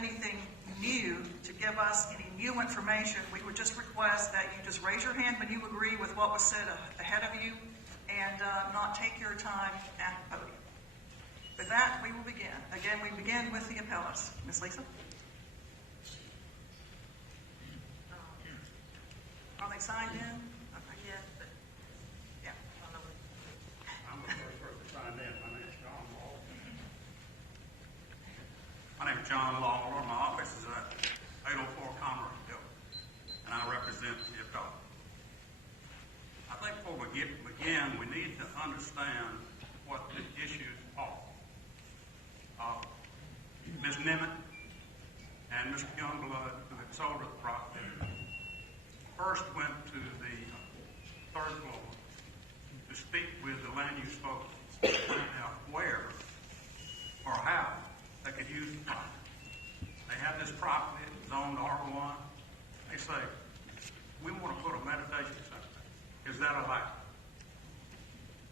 anything new to give us, any new information, we would just request that you just raise your hand when you agree with what was said ahead of you and not take your time at the podium. With that, we will begin. Again, we begin with the appellants. Ms. Lisa? Are they signed in? Okay. Yes, but Yeah. I'm the first person signed in. My name is John Lawler. My name is John Lawler. My office is at 804 Conrad Hill, and I represent the appellant. I think before we begin, we need to understand what the issues are. Ms. Nimitz and Mr. Youngblood, who had sold her the property, first went to the third floor to speak with the land use folks to find out where or how they could use the property. They had this property zoned R1. They say, we want to put a meditation center. Is that allowed?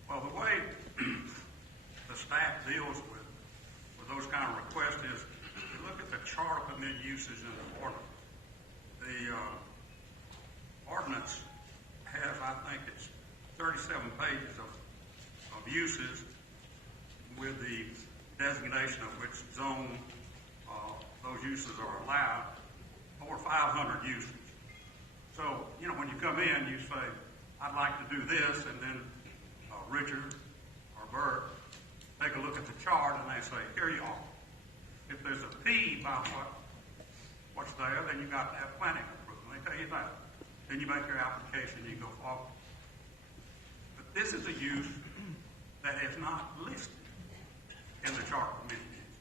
Well, the way the staff deals with those kind of requests is you look at the chart of permitted uses in the ordinance. The ordinance has, I think it's 37 pages of uses with the designation of which zone those uses are allowed, over 500 uses. So, when you come in, you say, I'd like to do this, and then Richard or Bert take a look at the chart and they say, here you are. If there's a P by what's there, then you got to have planning approval. They tell you that. Then you make your application and you go forward. But this is a use that is not listed in the chart of permitted use.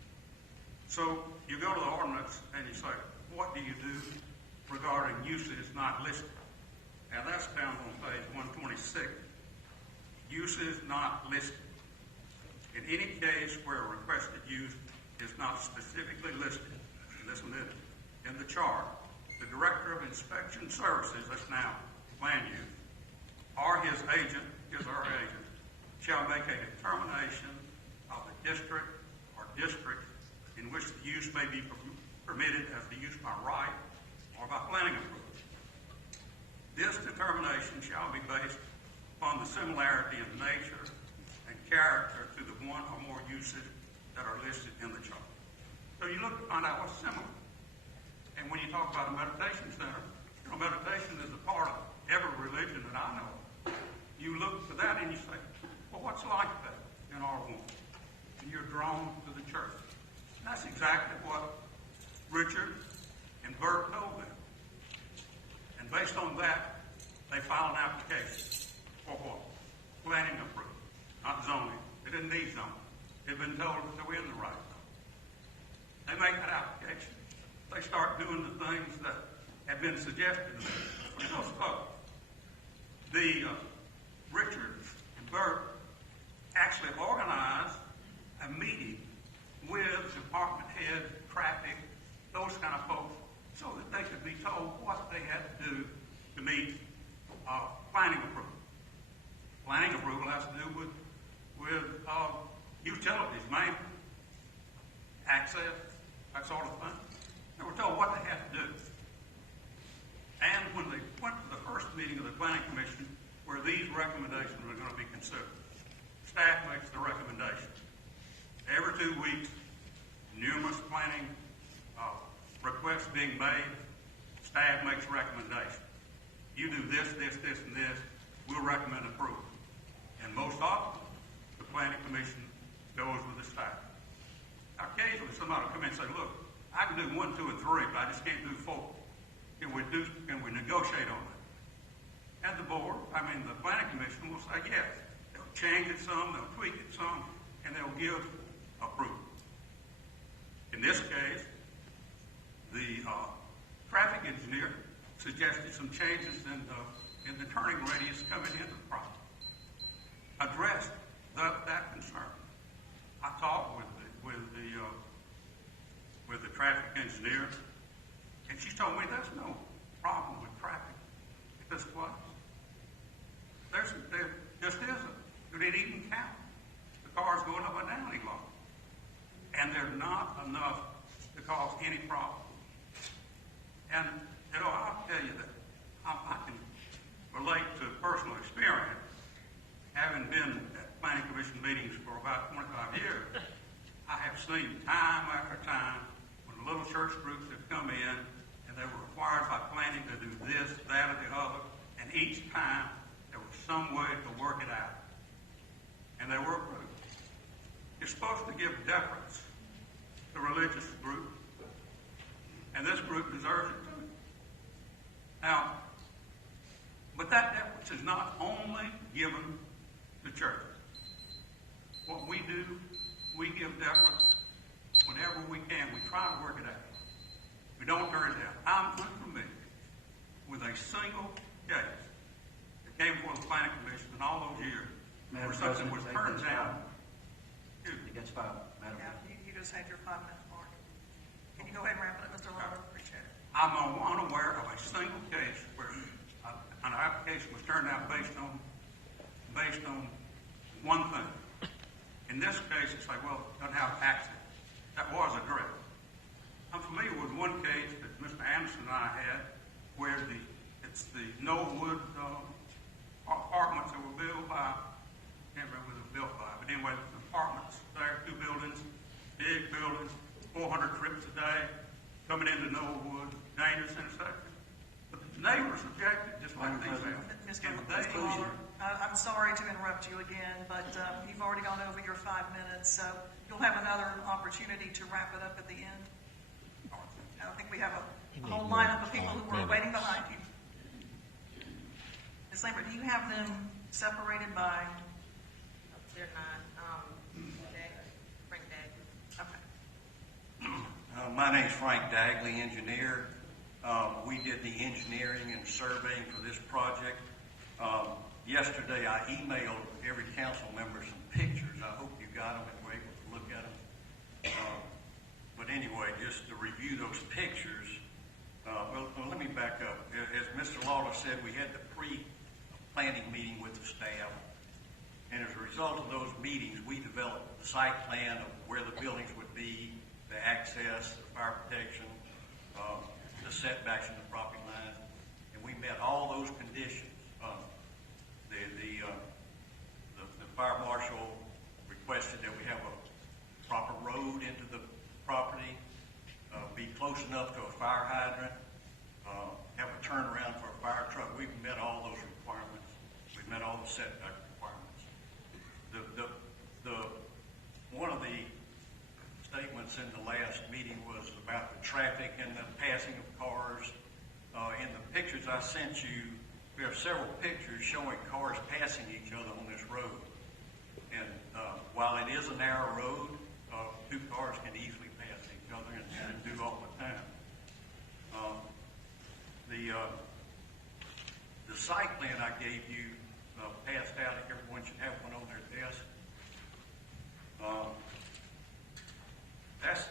So you go to the ordinance and you say, what do you do regarding uses not listed? And that's down on page 126. Uses not listed. In any case where a requested use is not specifically listed, listen to it, in the chart, the Director of Inspection Services, that's now land use, or his agent, his or her agent, shall make a determination of the district or districts in which the use may be permitted as the use by right or by planning approval. This determination shall be based upon the similarity in nature and character to the one or more uses that are listed in the chart. So you look to find out what's similar. And when you talk about a meditation center, meditation is a part of every religion that I know of. You look to that and you say, well, what's like that in R1? And you're drawn to the church. And that's exactly what Richard and Bert told them. And based on that, they filed an application for what? Planning approval, not zoning. They didn't need zoning. They've been told that they were in the right zone. They make that application. They start doing the things that have been suggested to them when those folks. The Richard and Bert actually organized a meeting with department head, traffic, those kind of folks, so that they could be told what they had to do to meet planning approval. Planning approval has to do with utilities, maintenance, access, that sort of thing. They were told what they had to do. And when they went to the first meeting of the Planning Commission, where these recommendations were going to be considered, staff makes the recommendation. Every 2 weeks, numerous planning requests being made, staff makes a recommendation. You do this, this, this, and this, we'll recommend approval. And most often, the Planning Commission goes with the staff. Occasionally, somebody will come in and say, look, I can do 1, 2, and 3, but I just can't do 4. Can we negotiate on that? And the Planning Commission will say yes. They'll change it some, they'll tweak it some, and they'll give approval. In this case, the traffic engineer suggested some changes in the turning radius coming into the property. Addressed that concern. I talked with the traffic engineer, and she told me there's no problem with traffic at this place. There just isn't. It didn't even count. The cars going up and down any longer. And there's not enough to cause any problem. And, I'll tell you that I can relate to personal experience, having been at planning commission meetings for about 25 years. I have seen time after time when little church groups have come in and they were required by planning to do this, that, or the other, and each time there was some way to work it out. And they were approved. You're supposed to give deference to religious groups, and this group deserves it too. Now, but that deference is not only given to churches. What we do, we give deference whenever we can. We try to work it out. We don't turn it down. I'm unfamiliar with a single case that came before the planning commission in all those years where something was turned down. Against 5, Madam. Yeah, you just had your 5 minute mark. Can you go ahead and wrap it up, Mr. Lawler? Appreciate it. I'm unaware of a single case where an application was turned down based on one thing. In this case, it's like, well, it doesn't have an accident. That was addressed. I'm familiar with one case that Mr. Anderson and I had where it's the Knollwood apartments that were built by, I can't remember who they were built by, but anyway, the apartments there, 2 buildings, big buildings, 400 trips a day, coming into Knollwood, dangerous intersection. But the neighbors objected, just like these have. Mr. And they, Lawler, I'm sorry to interrupt you again, but you've already gone over your 5 minutes, so you'll have another opportunity to wrap it up at the end. I think we have a whole lineup of people who are waiting behind you. Ms. Lambert, do you have them separated by? They're not. Frank Dagley. Okay. My name's Frank Dagley, engineer. We did the engineering and surveying for this project. Yesterday, I emailed every council member some pictures. I hope you got them and were able to look at them. But anyway, just to review those pictures, well, let me back up. As Mr. Lawler said, we had the pre-planning meeting with the staff. And as a result of those meetings, we developed the site plan of where the buildings would be, the access, the fire protection, the setbacks in the property line. And we met all those conditions. The fire marshal requested that we have a proper road into the property, be close enough to a fire hydrant, have a turnaround for a fire truck. We've met all those requirements. We've met all the setback requirements. One of the statements in the last meeting was about the traffic and the passing of cars. In the pictures I sent you, we have several pictures showing cars passing each other on this road. And while it is a narrow road, 2 cars can easily pass each other and do all the time. The site plan I gave you passed out. Everyone should have one on their desk. That's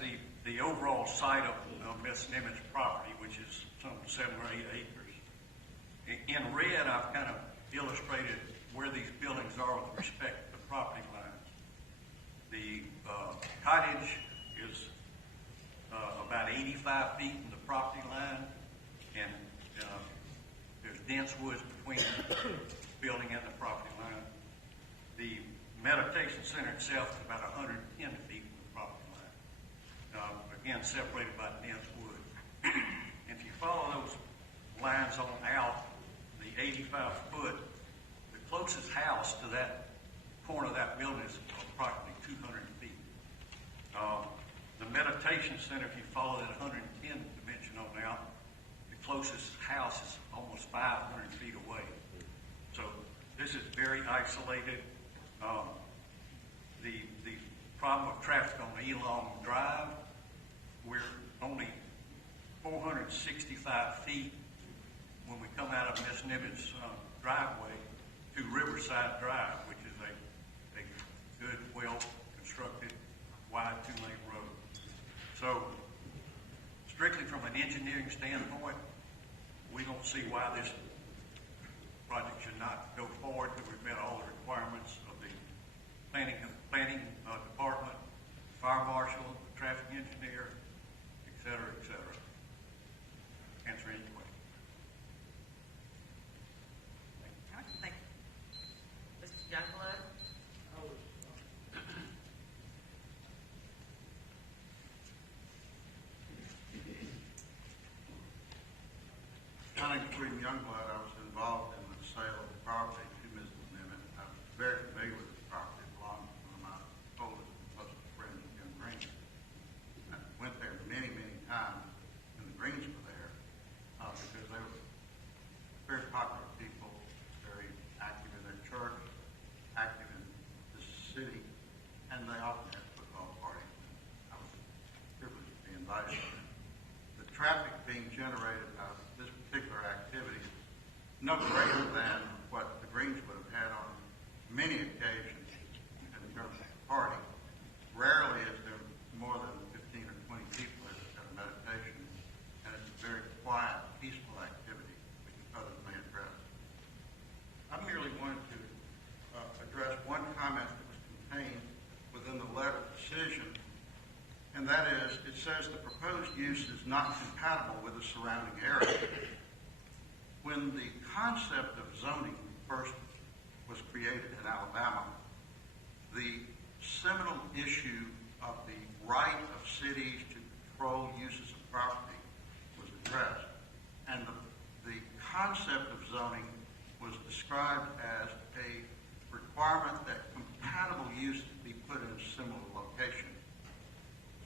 the overall site of Miss Nimitz property, which is some 7 or 8 acres. In red, I've kind of illustrated where these buildings are with respect to property lines. The cottage is about 85 feet from the property line, and there's dense woods between the building and the property line. The meditation center itself is about 110 feet from the property line. Again, separated by dense wood. If you follow those lines on out, the 85 foot, the closest house to that corner of that building is approximately 200 feet. The meditation center, if you follow that 110 dimension on out, the closest house is almost 500 feet away. So this is very isolated. The problem of traffic on Elong Drive, we're only 465 feet when we come out of Miss Nimitz's driveway to Riverside Drive, which is a good, well-constructed, wide 2-lane road. So, strictly from an engineering standpoint, we don't see why this project should not go forward, because we've met all the requirements of the planning department, fire marshal, traffic engineer, et cetera, William Youngblood. I was involved in the sale of the property to Mrs. Nimitz. I'm very familiar with the property. It belongs to one of my oldest and closest friends, Jim Green. I went there many, many times when the Greens were there because they were very popular people, very active in their church, active in the city, and they often had football parties. I was privileged to be invited. The traffic being generated by this particular activity is no greater than what the Greens would have had on many occasions in terms of the party. Rarely is there more than 15 or 20 people at a meditation, and it's a very quiet, peaceful activity, which others may address. I merely wanted to address one comment that was contained within the letter decision, and that is, it says the proposed use is not compatible with the surrounding area. When the concept of zoning first was created in Alabama, the seminal issue of the right of cities to control uses of property was addressed, and the concept of zoning was described as a requirement that compatible uses be put in similar locations.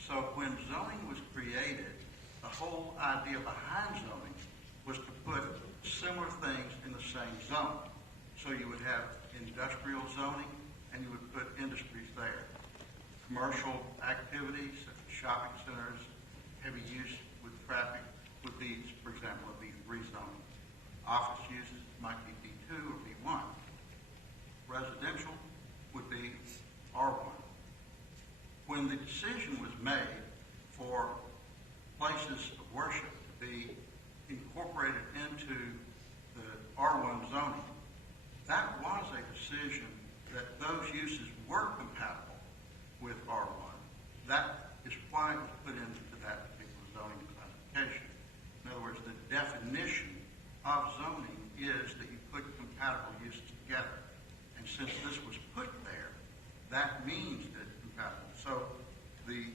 So when zoning was created, the whole idea behind zoning was to put similar things in the same zone. So you would have industrial zoning, and you would put industries there. Commercial activities, such as shopping centers, heavy use with traffic would be, for example, a B3 zone. Office uses might be B2 or B1. Residential would be R1. When the decision was made for places of worship to be incorporated into the R1 zoning, that was a decision that those uses were compatible with R1. That is why it was put into that particular zoning classification. In other words, the definition of zoning is that you put compatible uses together. And since this was put there, that means that it's compatible. So the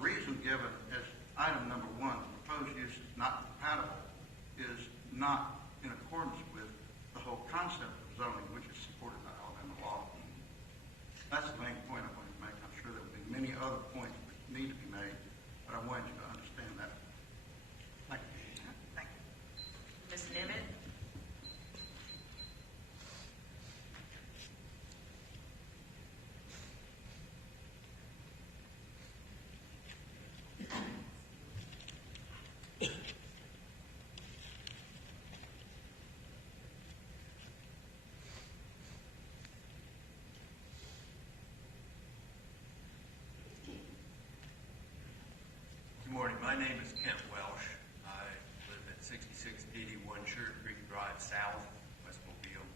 reason given as item number 1, proposed use is not compatible, is not in accordance with the whole concept of zoning, which is supported by Alabama law. That's the main point I wanted to make. I'm sure there will be many other points that need to be made, but I wanted you to understand that. Thank you. Thank you. Ms. Nimitz? Good morning. My name is Kent Welsh. I live at 6681 Sugar Creek Drive South, West Mobile.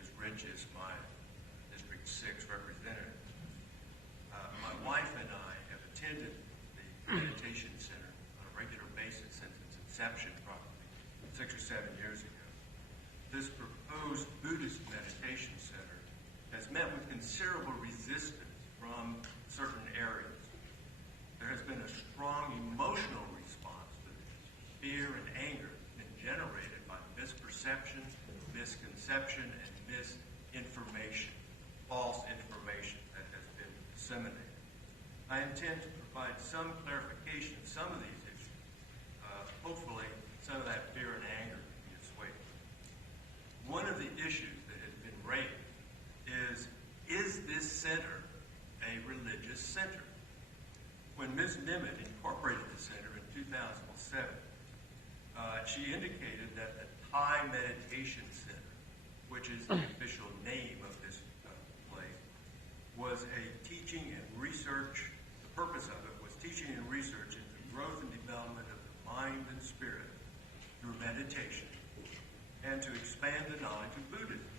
Ms. Rich is my District 6 representative. My wife and I have attended the meditation center on a regular basis since its inception, probably 6 or 7 years ago. This proposed Buddhist meditation center has met with considerable resistance from certain areas. There has been a strong emotional response to this. Fear and anger has been generated by misperception, misconception, and misinformation, false information that has been disseminated. I intend to provide some clarification of some of these issues. Hopefully, some of that fear and anger can be assuaged. One of the issues that has been raised is this center a religious center? When Ms. Nimitz incorporated the center in 2007, she indicated that the Thai Meditation Center, which is the official name of this place, was a teaching and research. The purpose of it was teaching and research into the growth and development of the mind and spirit through meditation, and to expand the knowledge of Buddhism.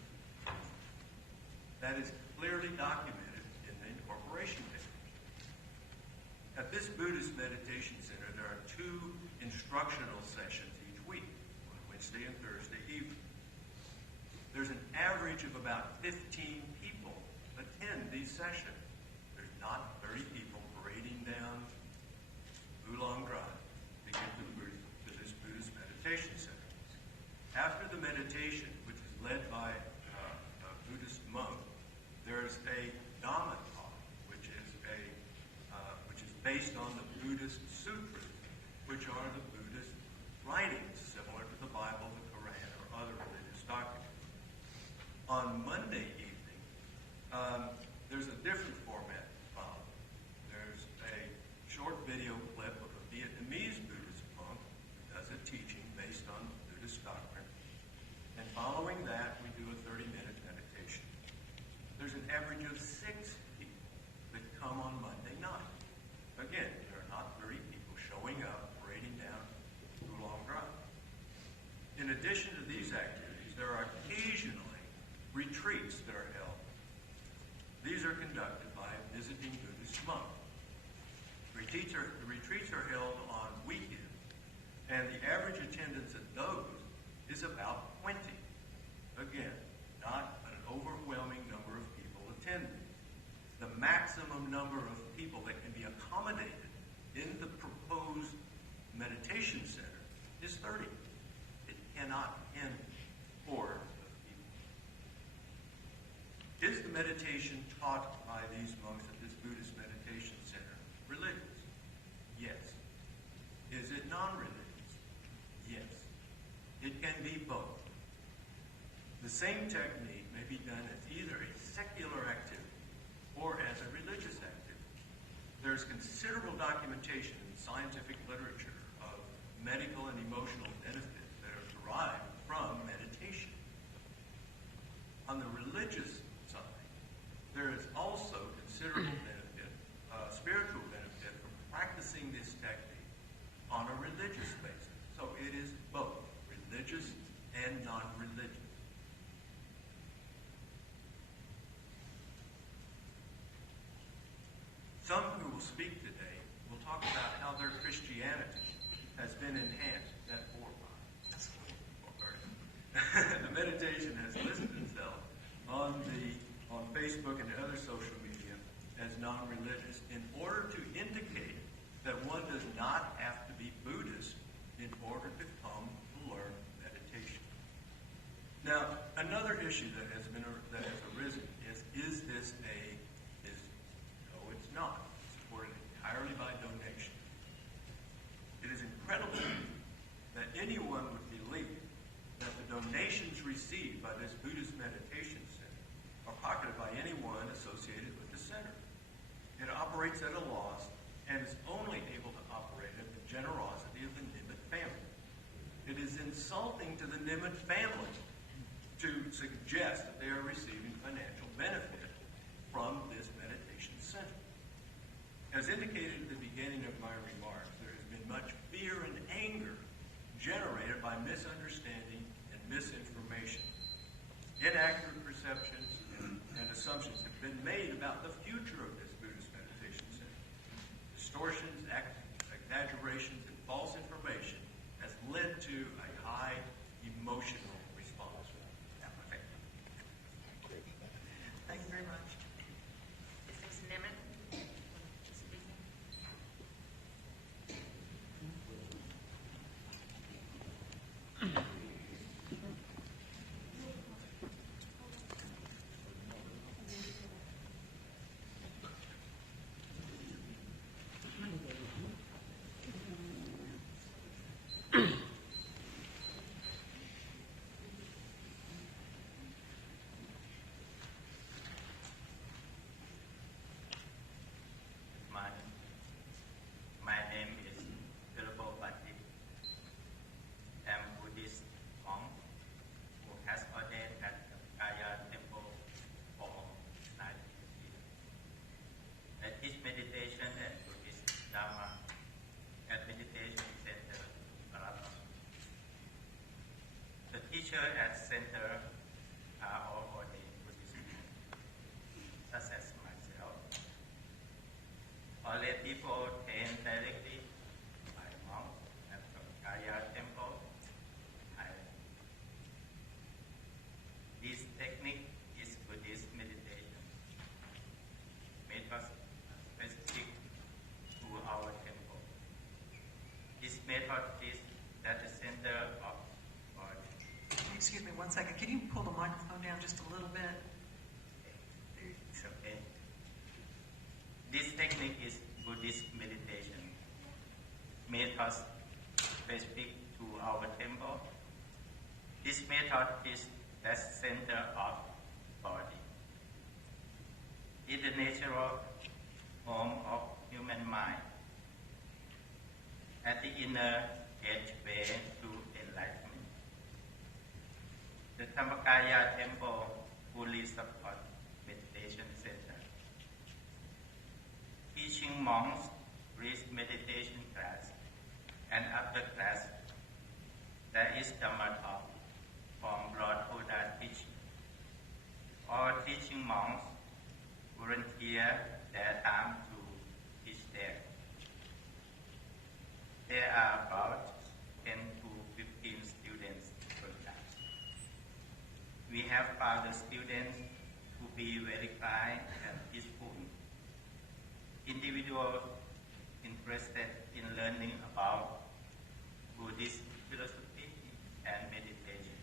That is clearly documented in the incorporation papers. At this Buddhist meditation center, there are 2 instructional sessions each week, on Wednesday and Thursday evening. There's an average of about 15 people attend these sessions. There's not 30 people parading down Oolong Drive to get to this Buddhist meditation center. Buddhist sutras, which are the Buddhist writings, similar to the Bible, the Quran, or other religious documents. On Monday evening, there's a different format followed. There's a short video clip of a Vietnamese Buddhist monk who does a teaching based on Buddhist doctrine. And following that, we do a 30-minute meditation. There's an average of 6 people that come on Monday night. Again, there are not 30 people showing up, parading down Oolong Drive. In addition to these activities, there are occasionally retreats that are held. These are conducted by visiting Buddhist monks. Retreats are held on weekends, and the average attendance at those is about 20. Again, not an overwhelming number of people attending. The maximum number of people that can be accommodated in the proposed meditation center is 30. It cannot end 4. Is the meditation taught by these monks at this Buddhist meditation center religious? Yes. Is it non-religious? Yes. It can be both. The same technique may be done as either a secular activity or as a religious activity. There's considerable documentation in scientific literature of medical and emotional benefits that are derived from meditation. On the religious side, there is also considerable benefit, spiritual benefit from practicing this technique on a religious basis. So it is both religious and non-religious. Some who will speak today will talk about how their Christianity has been enhanced. That the meditation has listed itself on Facebook and other social media as non-religious in order to indicate that one does not have to be Buddhist in order to come to learn meditation. Now, another issue that has arisen is this no, it's not. It's supported entirely by donation. It is incredible that anyone would believe that the donations received by this Buddhist meditation center are pocketed by anyone associated with the center. It operates at a loss and is only able to operate at the generosity of the Nimit family. It is insulting to the Nimit family to suggest that they are receiving financial benefit from this meditation center. As indicated at the beginning of my remarks, there has been much fear and anger generated by misunderstanding and misinformation. Inaccurate perceptions and assumptions have been made about the future of this Buddhist meditation center. Distortions, exaggerations, and false information has led to a high emotional response. Thank you very much. Is Ms. Nimitz speaking? My name is Philippo Batik. I'm a Buddhist monk who has ordained at the Kaya temple for 9 years. I teach meditation at Buddhist Dharma at Meditation Center Plaza. The teacher at center are all ordained Buddhist monks, such as myself. Only people trained directly by monks at the Kaya temple. This technique is Buddhist meditation, method specific to our temple. This method is at the center of body. Excuse me 1 second. Can you pull the microphone down just a little bit? It's okay. This technique is Buddhist meditation, method specific to our temple. This method is the center of body. It is the natural home of human mind, at the inner gateway to enlightenment. The Dhammakaya temple fully supports meditation center. Teaching monks reach meditation class, and after class, there is Dhamma talk from Lord Buddha teaching. All teaching monks volunteer their time to teach there. There are about 10 to 15 students per class. We have found the students to be very kind and peaceful. Individuals interested in learning about Buddhist philosophy and meditation,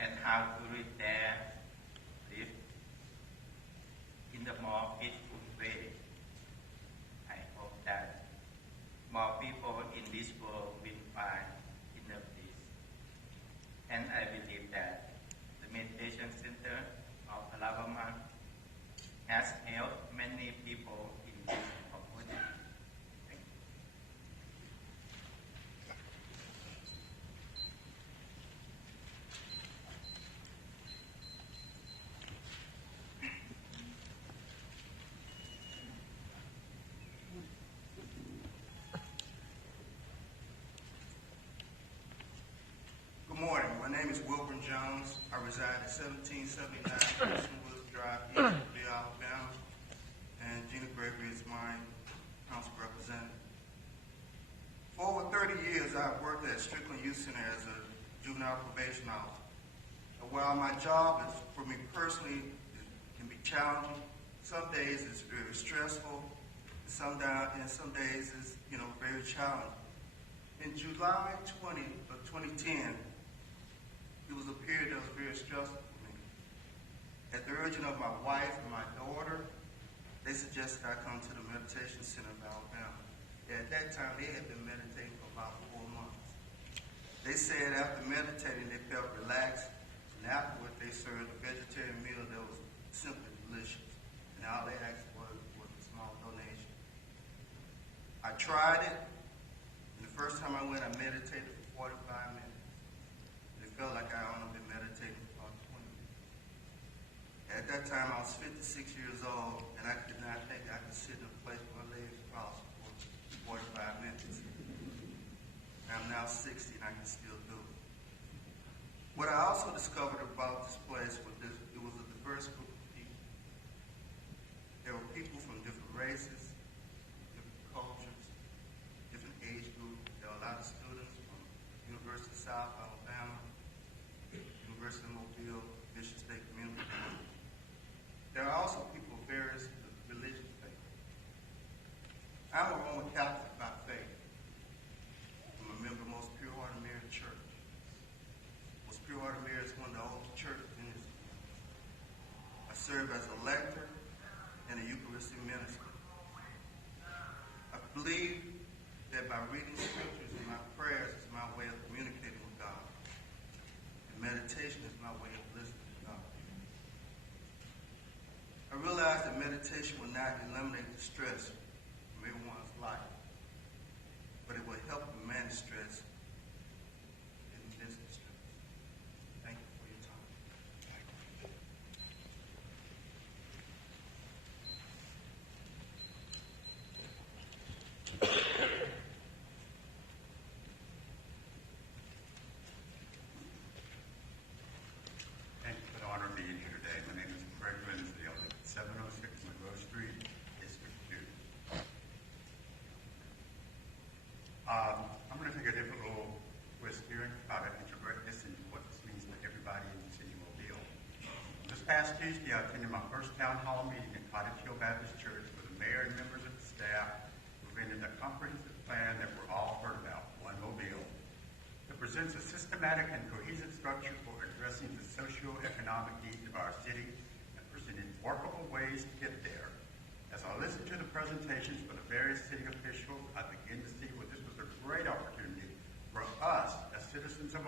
and how to read their life in the more peaceful way. I hope that more people in this world will find inner peace. And I believe that the meditation center of Alabama has helped many people in this community. Thank you. Good morning. My name is Wilburn Jones. I reside at 1779 Woods Drive, East Mobile, Alabama. And Gina Gregory is my council representative. For over 30 years, I've worked at Strickland Youth Center as a juvenile probation officer. And while my job is, for me personally, it can be challenging. Some days it's very stressful. Some days it's very challenging. In July 2010, it was a period that was very stressful for me. At the urging of my wife and my daughter, they suggested I come to the meditation center of Alabama. At that time, they had been meditating for about 4 months. They said after meditating, they felt relaxed, and afterward, they served a vegetarian meal that was simply delicious. And all they asked was a small donation. I tried it, and the first time I went, I meditated for 45 minutes. It felt like I only been meditating for about 20 minutes. At that time, I was 56 years old, and I could not think I could sit in a place with my legs crossed for 45 minutes. And I'm now 60, and I can still do it. What I also discovered about this place was it was a diverse group of people. There were people from different races, different cultures, different age groups. There were a lot of students from University of South Alabama, University of Mobile, Mission State Community. There are also people of various religious faiths. I'm a Roman Catholic by faith. I'm a member of Most Pure Heart of Mary Church. Most Pure Heart of Mary is one of the oldest churches in this community. I serve as a lector and a Eucharistic minister. I believe that by reading scriptures and my prayers is my way of communicating with God. And meditation is my way of listening to God. I realize that meditation will not eliminate the stress from everyone's life, but it will help them manage stress in the midst of stress. Thank you for your time. Thank you for the honor of being here today. My name is Craig Lindsay. I live at 706 Monroe Street, District 2. I'm going to take a different little twist here and try to integrate this into what this means to everybody in the city of Mobile. This past Tuesday, I attended my first town hall meeting at Cottage Hill Baptist Church where the mayor and members of the staff presented a comprehensive plan that we're all heard about, One Mobile. It presents a systematic and cohesive structure for addressing the socio-economic needs of our city and presented workable ways to get there. As I listened to the presentations for the various city officials, I began to see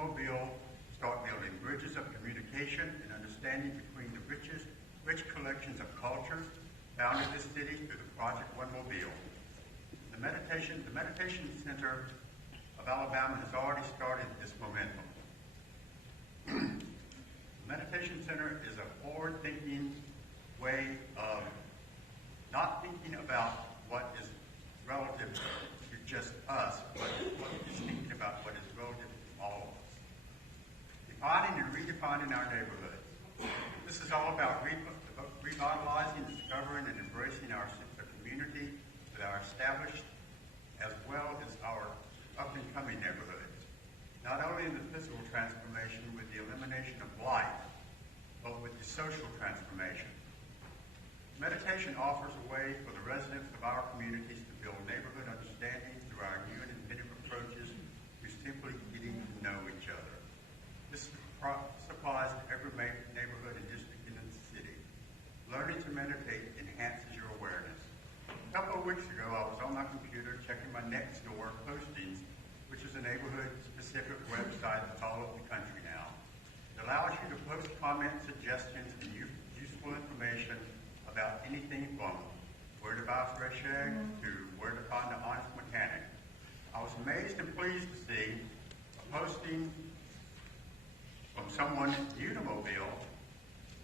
Mobile start building bridges of communication and understanding between the rich collections of cultures found in this city through the Project One Mobile. The Meditation Center of Alabama has already started this momentum. The Meditation Center is a forward-thinking way of not thinking about what is relative to just us, but what is thinking about what is relative to all of us. Defining and redefining our neighborhood. This is all about revitalizing, discovering, and embracing our sense of community with our established as well as our up-and-coming neighborhoods. Not only in the physical transformation with the elimination of blight, but with the social transformation. Meditation offers a way for the residents of our communities to build neighborhood understanding through our new and innovative approaches to simply getting to know each other. This applies to every neighborhood and district in the city. Learning to meditate enhances your awareness. A couple of weeks ago, I was on my computer checking my Nextdoor postings, which is a neighborhood-specific website that's all over the country now. It allows you to post comments, suggestions, and useful information about anything from where to buy fresh eggs to where to find an honest mechanic. I was amazed and pleased to see a posting from someone new to Mobile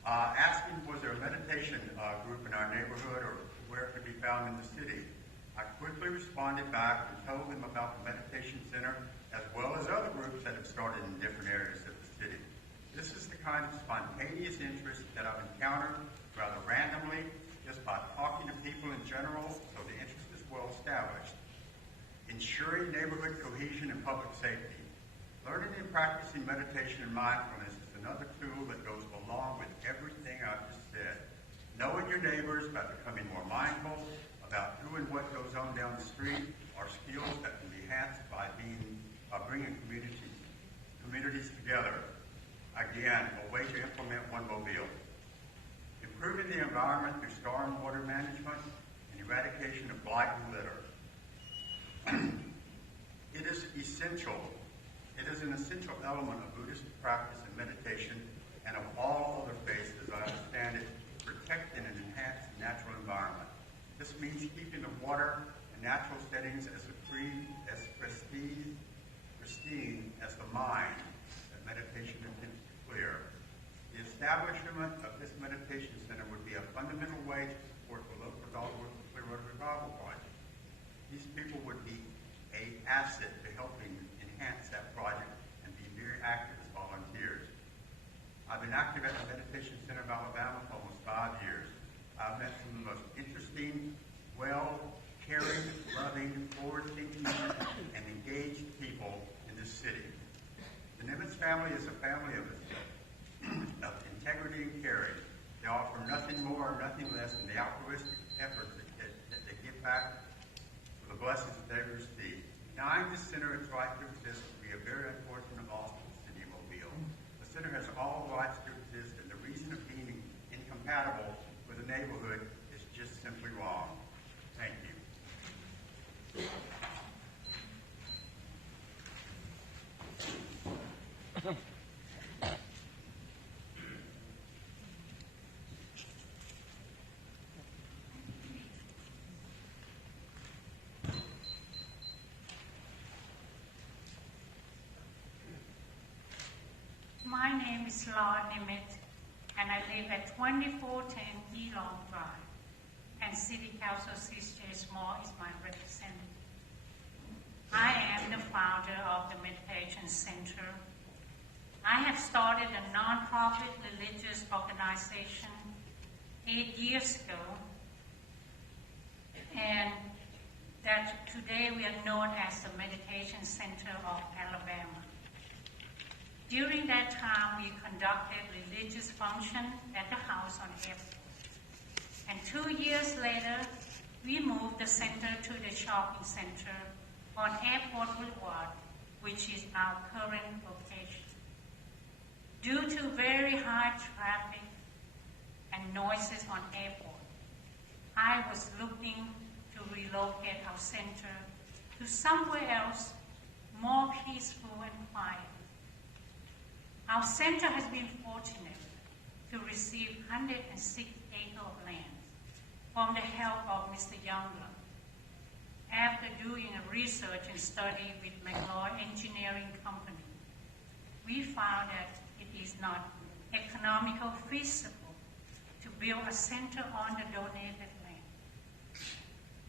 asking was there a meditation group in our neighborhood or where it could be found in the city. I quickly responded back and told them about the Meditation Center as well as other groups that have started in different areas of the city. This is the kind of spontaneous interest that I've encountered rather randomly, just by talking to people in general, so the interest is well established. Ensuring neighborhood cohesion and public safety. Learning and practicing meditation and mindfulness is another tool that goes along with everything I've just said. Knowing your neighbors by becoming more mindful about who and what goes on down the street are skills that can be enhanced by bringing communities together. Again, a way to implement One Mobile. Improving the environment through stormwater management and eradication of blight and litter. It is an essential element of Buddhist practice and meditation and of all other faiths, as I understand it, to protect and enhance the natural environment. This means keeping the water and natural settings as pristine as the mind that meditation attempts to clear. The establishment of this meditation center would be a fundamental way to support the local Dogwood Clearwater Revival Project. These people would be an asset to helping enhance that project and be very active as volunteers. I've been active at the Meditation Center of Alabama for almost 5 years. I've met some of the most interesting, caring, loving, forward-thinking, and engaged people in this city. The Nimitz family is a family of integrity and caring. They offer nothing more or nothing less than the altruistic efforts that they give back for the blessings that they receive. Denying the center its right to exist would be a very unfortunate loss to the city of Mobile. The center has all the rights to exist, and the reason of being incompatible with the neighborhood is just simply wrong. Thank you. My name is Laura Nimitz, and I live at 2410 Elon Drive, and City Council C.J.Small is my representative. I am the founder of the Meditation Center. I have started a nonprofit religious organization 8 years ago, and that today we are known as the Meditation Center of Alabama. During that time, we conducted religious functions at the house on airport. And 2 years later, we moved the center to the shopping center on Airport Boulevard, which is our current location. Due to very high traffic and noises on airport, I was looking to relocate our center to somewhere else more peaceful and quiet. Our center has been fortunate to receive 106 acres of land from the help of Mr. Youngler. After doing a research and study with McLeod Engineering Company, we found that it is not economical feasible to build a center on the donated land.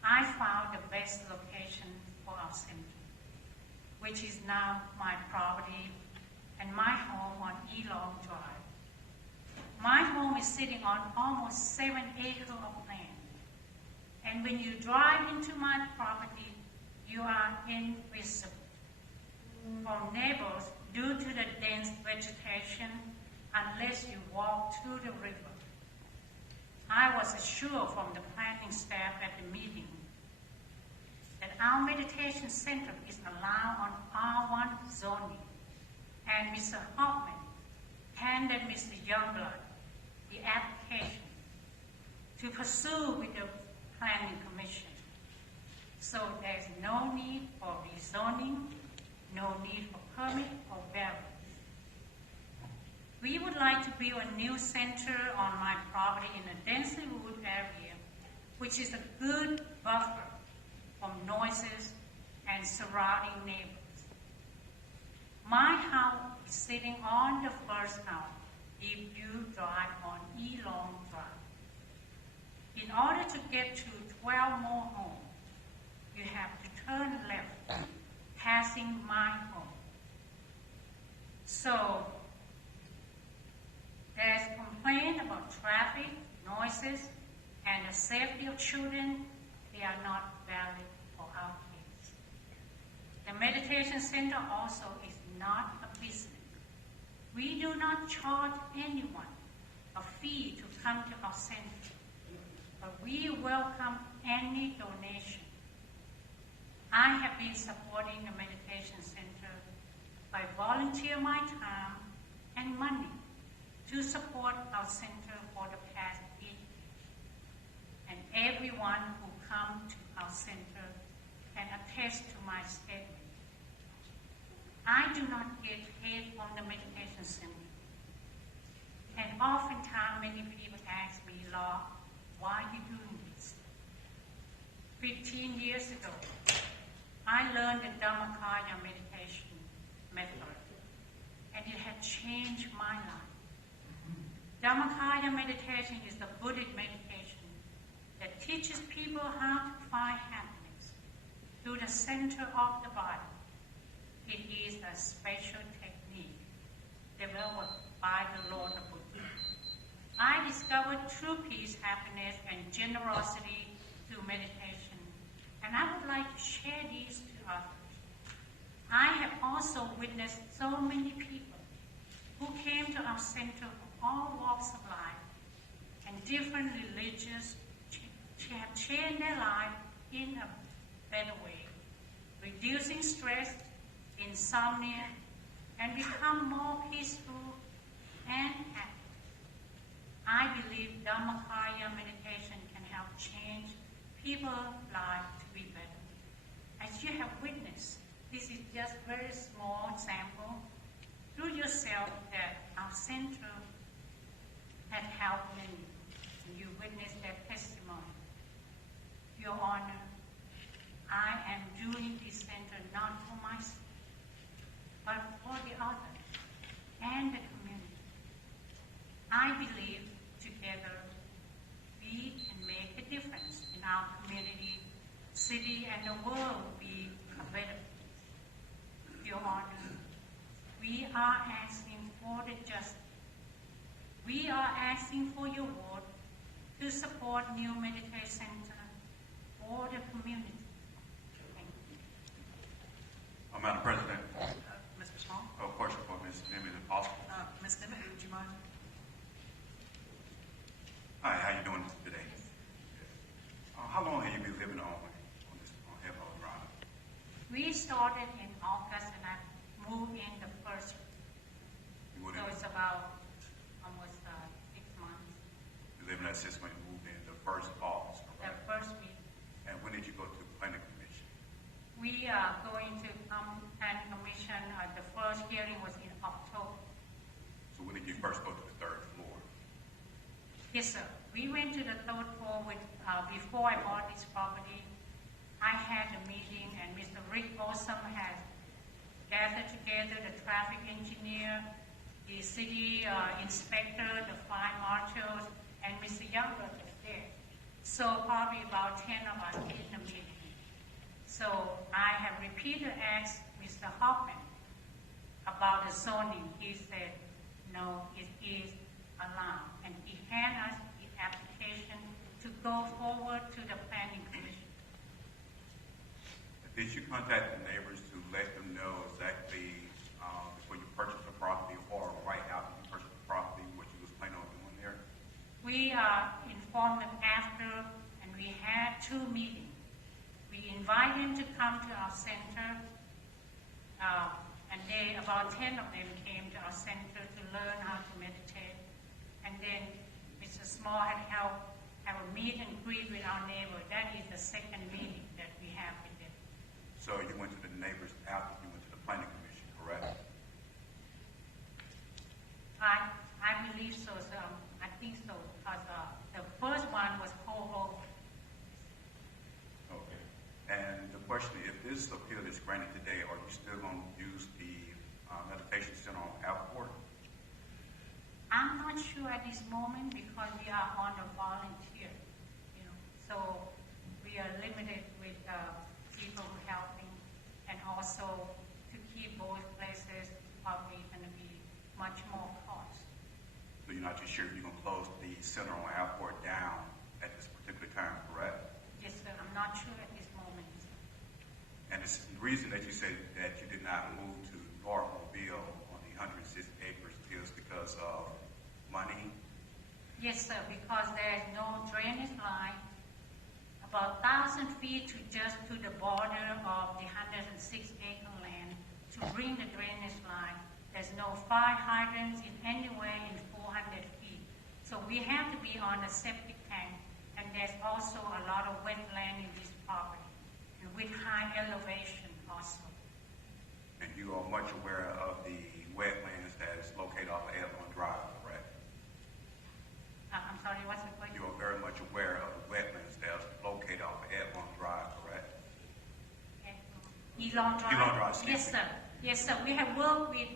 I found the best location for our center, which is now my property and my home on Elong Drive. My home is sitting on almost 7 acres of land. And when you drive into my property, you are invisible from neighbors due to the dense vegetation unless you walk through the river. I was assured from the planning staff at the meeting that our meditation center is allowed on R1 zoning, and Mr. Hoffman handed Mr. Youngblood the application to pursue with the Planning Commission. So there's no need for rezoning, no need for permit or variance. We would like to build a new center on my property in a densely wooded area, which is a good buffer from noises and surrounding neighbors. My house is sitting on the first house if you drive on Elong Drive. In order to get to 12 more homes, you have to turn left, passing my home. So, there's complaint about traffic, noises, and the safety of children. They are not valid for our kids. The meditation center also is not a business. We do not charge anyone a fee to come to our center, but we welcome any donation. I have been supporting the meditation center by volunteering my time and money to support our center for the past 8 years. And everyone who comes to our center can attest to my statement. I do not get paid from the meditation center. And oftentimes many people ask me, Law, why are you doing this? 15 years ago, I learned the Dhammakaya meditation method, and it had changed my life. Dhammakaya meditation is the Buddhist meditation that teaches people how to find happiness through the center of the body. It is a special technique developed by the Lord Buddha. I discovered true peace, happiness, and generosity through meditation, and I would like to share these to others. I have also witnessed so many people who came to our center from all walks of life and different religions have changed their life in a better way, reducing stress, insomnia, and become more peaceful and happy. I believe Dhammakaya meditation can help change people's lives to be better. As you have witnessed, this is just a very small sample through yourself that our center has helped many. You witnessed their testimony. Your Honor, I am doing this center not for myself, but for the others and the community. I believe together we can make a difference in our community, city, and the world will be a better place. Your Honor, we are asking for the justice. We are asking for your vote to support new meditation center for the community. Thank you. Madam President, Mr. Small? a question for Ms. Nimitz, if possible. Ms. Nimitz, would you mind? Hi, how you doing today? How long have you been living on this Emerald Drive? We started in August and I moved in the first, You moved so in, it's about almost 6 months. you living at 6 months, you moved in the first of August, The correct? first week. And when did you go to the planning commission? We are going to come and commission, the first hearing was in October. did you first go to the third floor? Yes, sir. We went to the third floor before I bought this property. I had a meeting, and Mr. Rick Awesome had gathered together the traffic engineer, the city inspector, the fire marshals, and Mr. Younger was there. So probably about 10 of us in the meeting. So I have repeatedly asked Mr. Hoffman about the zoning. He said, no, it is allowed. And he handed us the application to go forward to the planning commission. Did you contact the neighbors to let them know exactly before you purchased the property or right after you purchased the property what you was planning on doing there? We informed them after, and we had 2 meetings. We invited them to come to our center, and about 10 of them came to our center to learn how to meditate. And then Mr. Small had helped have a meet and greet with our neighbor. That is the second meeting that we have with them. So you went to the neighbors after you went to the planning commission, correct? I believe so. I think so, because the first one was co-hold. Okay. And the question, if this appeal is granted today, are you still going to use the meditation center on Alport? I'm not sure at this moment because we are on a volunteer, so we are limited with people helping, and also to keep both places probably going to be much more cost. So you're not too sure if you're going to close the center on Alport down at this particular time, correct? Yes, sir. I'm not sure at this moment. And the reason that you said that you did not move to North Mobile on the 160 acres is because of money? Yes, sir, because there is no drainage line. About 1,000 feet just to the border of the 106-acre land to bring the drainage line. There's no fire hydrants in anywhere in 400 feet. So we have to be on a septic tank, and there's also a lot of wetland in this property, and with high elevation also. And you are much aware of the wetlands that is located off of Edmond Drive, correct? I'm sorry, what's the question? You are very much aware of the wetlands that are located off of Edmond Drive, correct? Elon Drive? Elon Drive, excuse Yes, me. sir. Yes, sir. We have worked with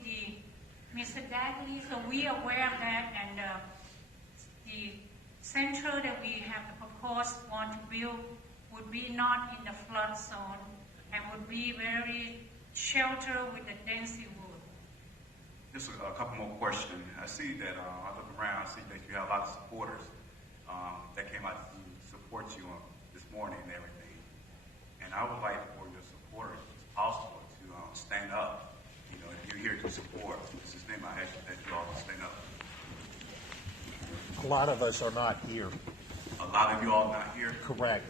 Mr. Dagley, so we are aware of that, and the center that we have proposed want to build would be not in the flood zone and would be very sheltered with the density wood. Just a couple more questions. I see that, I look around, I see that you have a lot of supporters that came out to support you this morning and everything. And I would like for your supporters, if possible, to stand up. If you're here to support, Mrs. Nim, I ask that you all stand up. A lot of us are not here. A lot of you all not here? Correct.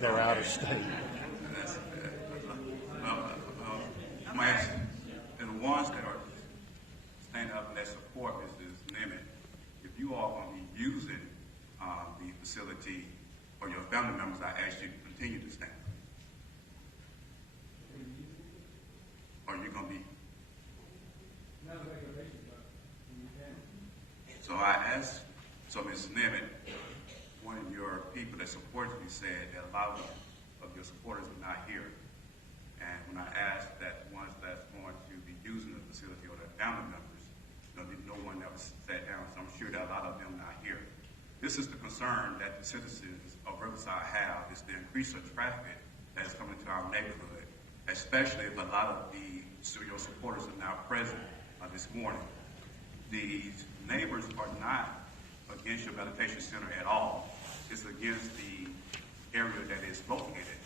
They're out of state. That's, I'm asking, and the ones that are standing up and that support Mrs. Nimitz, if you all going to be using the facility or your family members, I ask you to continue to stand up. Or you're going to be. So I asked, Mrs. Nimitz, one of your people that supports you said that a lot of your supporters are not here. And when I asked that ones that's going to be using the facility or their family members, no one ever sat down, so I'm sure that a lot of them not here. This is the concern that the citizens of Riverside have, is the increase of traffic that is coming to our neighborhood, especially if a lot of your supporters are not present this morning. These neighbors are not against your meditation center at all. It's against the area that it's located.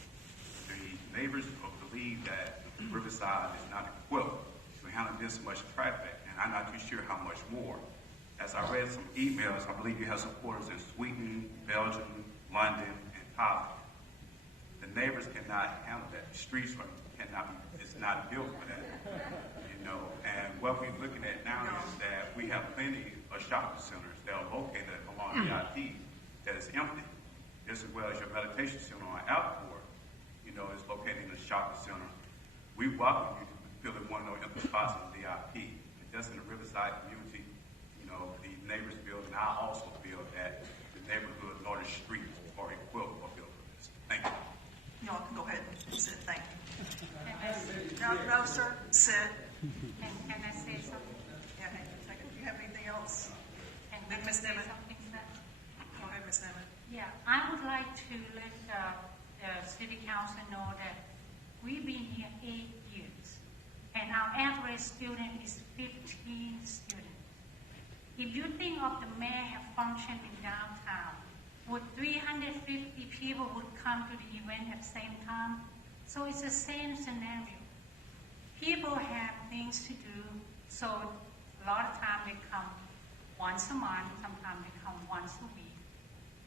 The neighbors believe that Riverside is not equipped to handle this much traffic, and I'm not too sure how much more. As I read some emails, I believe you have supporters in Sweden, Belgium, London, and Holland. The neighbors cannot handle that. The streets it's not built for that. And what we're looking at now is that we have plenty of shopping centers that are located along the IP that is empty, just as well as your meditation center on Outport, is located in the shopping center. We welcome you to fill in one of those empty spots in the VIP. And just in the Riverside community, the neighbors build, and I also feel that the neighborhood or the streets are equivalent of buildings. Thank you. Y'all can go ahead and sit. Thank you. No, sir. Sit. Can I say something? Yeah, hang on a second. Do you have anything else? Can Then I Ms. say Nimitz. something, sir? Go ahead, Ms. Nimitz. Yeah, I would like to let the city council know that we've been here 8 years, and our average student is 15 students. If you think of the mayor have functioned in downtown, would 350 people would come to the event at the same time? So it's the same scenario. People have things to do, so a lot of time they come once a month, sometimes they come once a week.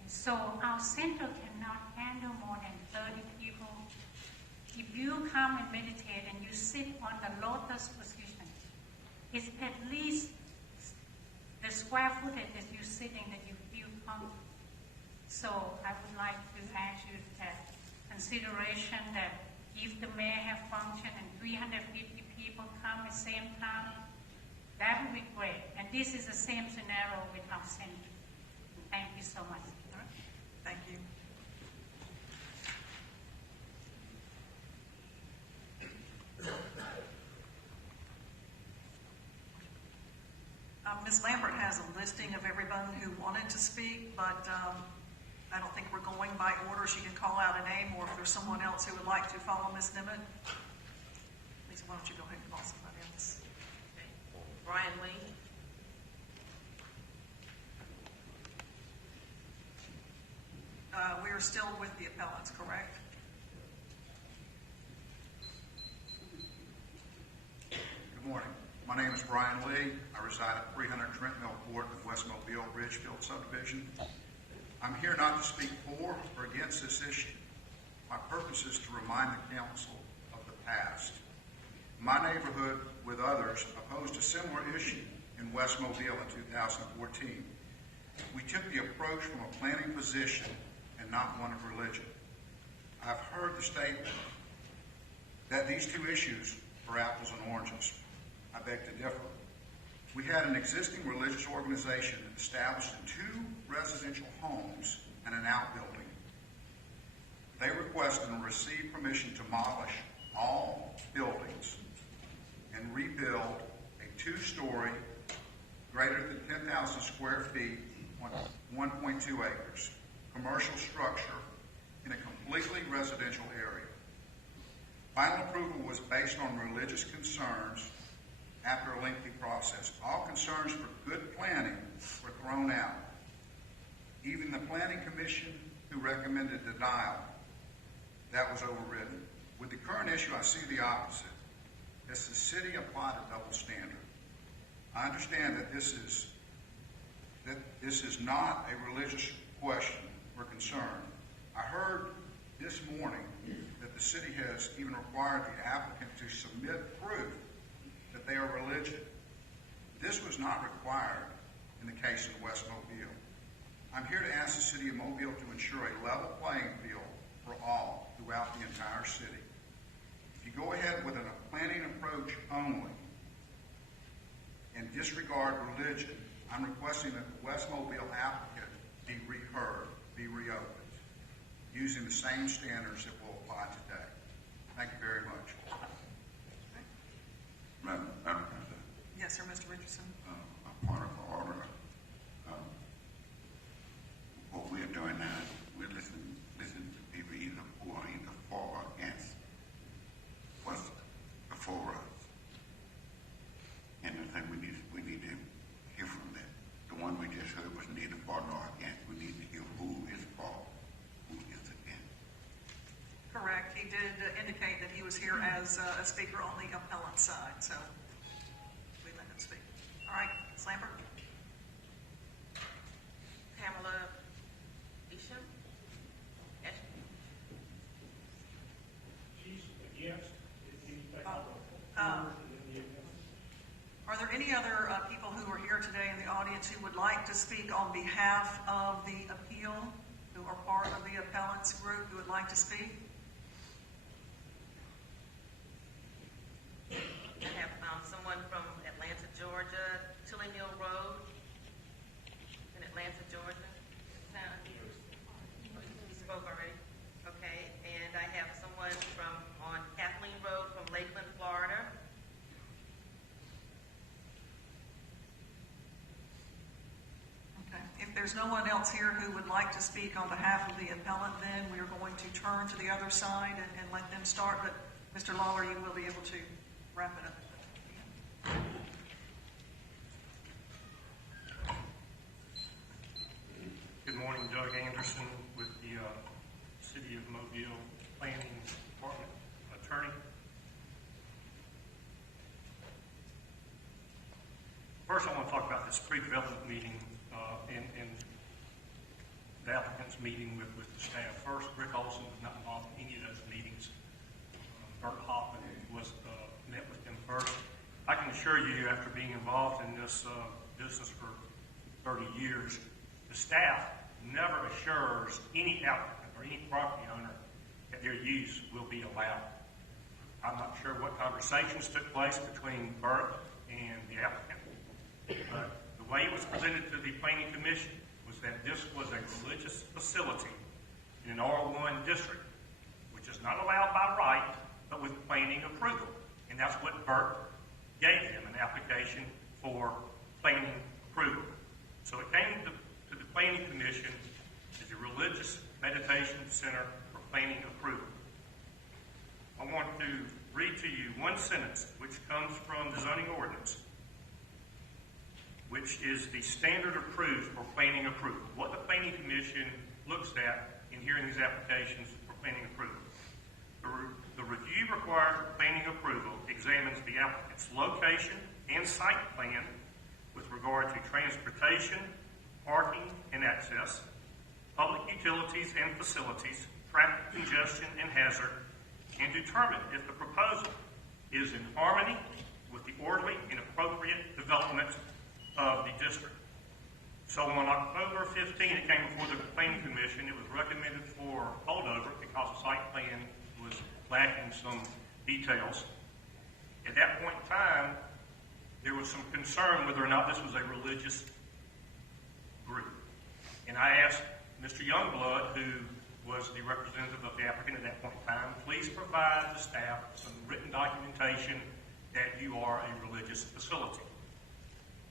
So our center cannot handle more than 30 people. If you come and meditate and you sit on the lotus position, it's at least the square footage that you're sitting that you feel comfortable. So I would like to ask you that consideration that if the mayor have functioned and 350 people come at the same time, that would be great. And this is the same scenario with our center. Thank you so much. Thank you. Ms. Lambert has a listing of everyone who wanted to speak, but I don't think we're going by order. She can call out a name, or if there's someone else who would like to follow Ms. Nimitz. Lisa, why don't you go ahead and call somebody else? Okay. Brian Lee. We are still with the appellants, correct? Good morning. My name is Brian Lee. I reside at 300 Trent Mill Court in West Mobile Ridgefield subdivision. I'm here not to speak for or against this issue. My purpose is to remind the council of the past. My neighborhood, with others, opposed a similar issue in West Mobile in 2014. We took the approach from a planning position and not one of religion. I've heard the statement that these two issues are apples and oranges. I beg to differ. We had an existing religious organization established in 2 residential homes and an outbuilding. They requested and received permission to demolish all buildings and rebuild a 2-story, greater than 10,000 square feet, 1.2 acres, commercial structure in a completely residential area. Final approval was based on religious concerns after a lengthy process. All concerns for good planning were thrown out. Even the planning commission who recommended denial, that was overridden. With the current issue, I see the opposite. As the city applied a double standard. I understand that this is not a religious question or concern. I heard this morning that the city has even required the applicant to submit proof that they are religious. This was not required in the case of West Mobile. I'm here to ask the city of Mobile to ensure a level playing field for all throughout the entire city. If you go ahead with a planning approach only and disregard religion, I'm requesting that the West Mobile applicant be reheard, be reopened, using the same standards that will apply today. Thank you very much. Madam President. Yes, sir, Mr. Richardson. A point of order. What we're doing now is we're listening to people either who are either for or against what's before us. And I think we need to hear from them. The one we just heard was neither for nor against. We need to hear who is for, who is against. Correct. He did indicate that he was here as a speaker on the appellant side, so we let him speak. All right, Ms. Lambert. Pamela Isham. Are there any other people who are here today in the audience who would like to speak on behalf of the appeal, who are part of the appellants group, who would like to speak? I have someone from Atlanta, Georgia, Tilly Mill Road. there's no one else here who would like to speak on behalf of the appellant, then we are going to turn to the other side and let them start. But Mr. Lawler, you will be able to wrap it up. Good morning, Doug Anderson with the City of Mobile Planning Department attorney. First, I want to talk about this pre-development meeting and the applicant's meeting with the staff. First, Rick Olson was not involved in any of those meetings. Bert Hoffman was met with them first. I can assure you, after being involved in this business for 30 years, the staff never assures any applicant or any property owner that their use will be allowed. I'm not sure what conversations took place between Bert and the applicant, but the way it was presented to the Planning Commission was that this was a religious facility in an R1 district, which is not allowed by right, but with planning approval. And that's what Bert gave them, an application for planning approval. So it came to the Planning Commission as a religious meditation center for planning approval. I want to read to you one sentence which comes from the zoning ordinance, which is the standard approved for planning approval. What the Planning Commission looks at in hearing these applications for planning approval. The review required for planning approval examines the applicant's location and site plan with regard to transportation, parking and access, public utilities and facilities, traffic congestion and hazard, and determine if the proposal is in harmony with the orderly and appropriate development of the district. So on October 15, it came before the Planning Commission. It was recommended for holdover because the site plan was lacking some details. At that point in time, there was some concern whether or not this was a religious group. And I asked Mr. Youngblood, who was the representative of the applicant at that point in time, please provide the staff some written documentation that you are a religious facility.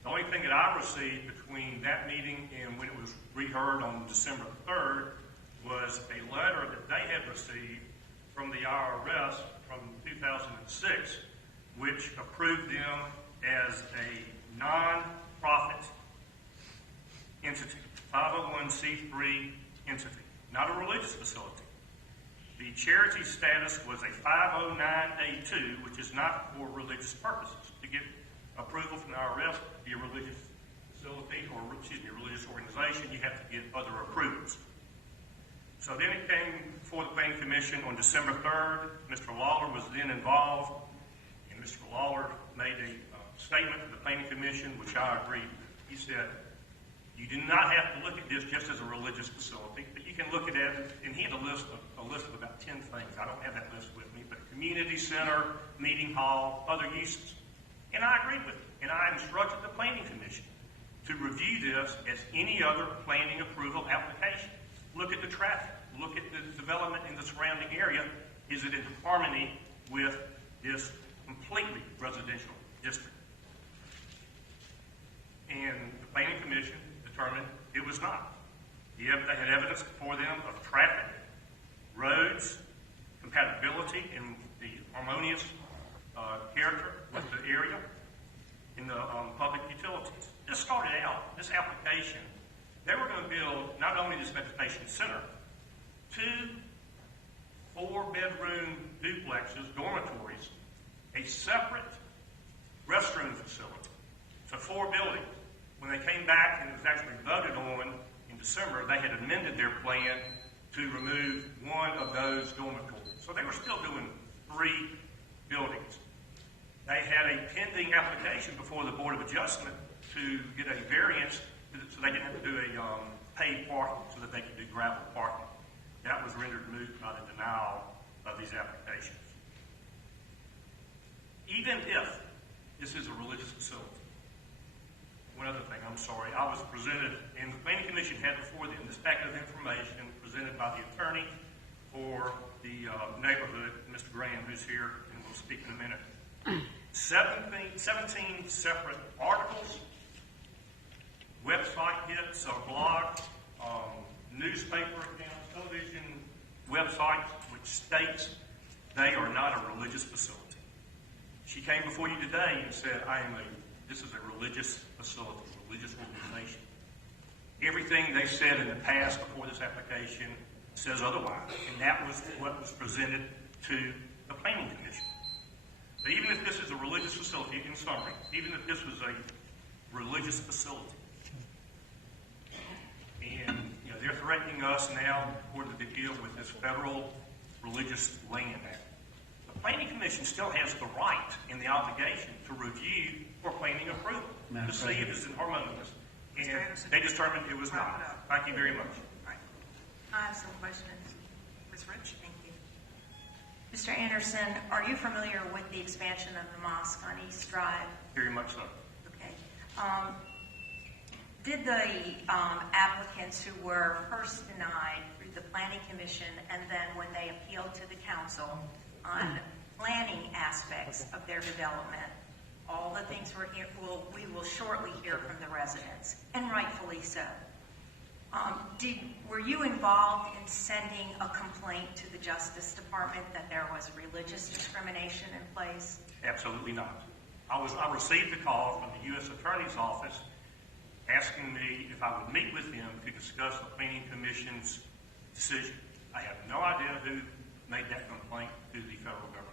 The only thing that I received between that meeting and when it was reheard on December 3rd was a letter that they had received from the IRS from 2006, which approved them as a non-profit entity, 501c3 entity, not a religious facility. The charity status was a 509A2, which is not for religious purposes. To get approval from the IRS to be a religious facility or, a religious organization, you have to get other approvals. So then it came before the Planning Commission on December 3rd. Mr. Lawler was then involved, and Mr. Lawler made a statement to the Planning Commission, which I agreed with. He said, you do not have to look at this just as a religious facility, but you can look at it, and he had a list of about 10 things. I don't have that list with me, but community center, meeting hall, other uses. And I agreed with him, and I instructed the Planning Commission to review this as any other planning approval application. Look at the traffic. Look at the development in the surrounding area. Is it in harmony with this completely residential district? And the Planning Commission determined it was not. They had evidence before them of traffic, roads, compatibility, and the harmonious character with the area in the public utilities. This started out, this application, they were going to build not only this meditation center, 2 4-bedroom duplexes, dormitories, a separate restroom facility. So 4 buildings. When they came back and it was actually voted on in December, they had amended their plan to remove one of those dormitories. So they were still doing 3 buildings. They had a pending application before the Board of Adjustment to get a variance so they didn't have to do a paid parking, so that they could do gravel parking. That was rendered moot by the denial of these applications. Even if this is a religious facility, one other thing, I'm sorry, I was presented, and the Planning Commission had before them this packet of information presented by the attorney for the neighborhood, Mr. Graham, who's here, and will speak in a minute. 17 separate articles, website hits, or blog, newspaper accounts, television websites, which states they are not a religious facility. She came before you today and said, this is a religious facility, a religious organization. Everything they said in the past before this application says otherwise, and that was what was presented to the Planning Commission. But even if this is a religious facility, in summary, even if this was a religious facility, and they're threatening us now according to the deal with this Federal Religious Land Act. The Planning Commission still has the right and the obligation to review for planning approval to see if it's harmonious. And they determined it was not. Thank you very much. I have some questions. Ms. Rich? Thank you. Mr. Anderson, are you familiar with the expansion of the mosque on East Drive? Very much so. Okay. Did the applicants who were first denied through the Planning Commission and then when they appealed to the council on planning aspects of their development, all the things we will shortly hear from the residents, and rightfully so. Were you involved in sending a complaint to the Justice Department that there was religious discrimination in place? Absolutely not. I received a call from the U.S. Attorney's Office asking me if I would meet with them to discuss the Planning Commission's decision. I have no idea who made that complaint to the federal government.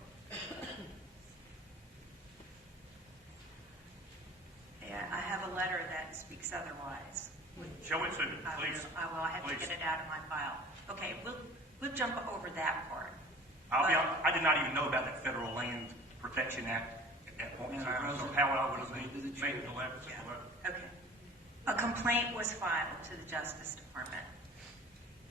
Yeah, I have a letter that speaks otherwise. Show it to me, please. I have to get it out of my file. Okay, we'll jump over that part. I'll be honest, I did not even know about that Federal Land Protection Act at that point in time, so how I would have made the letter. Okay. A complaint was filed to the Justice Department.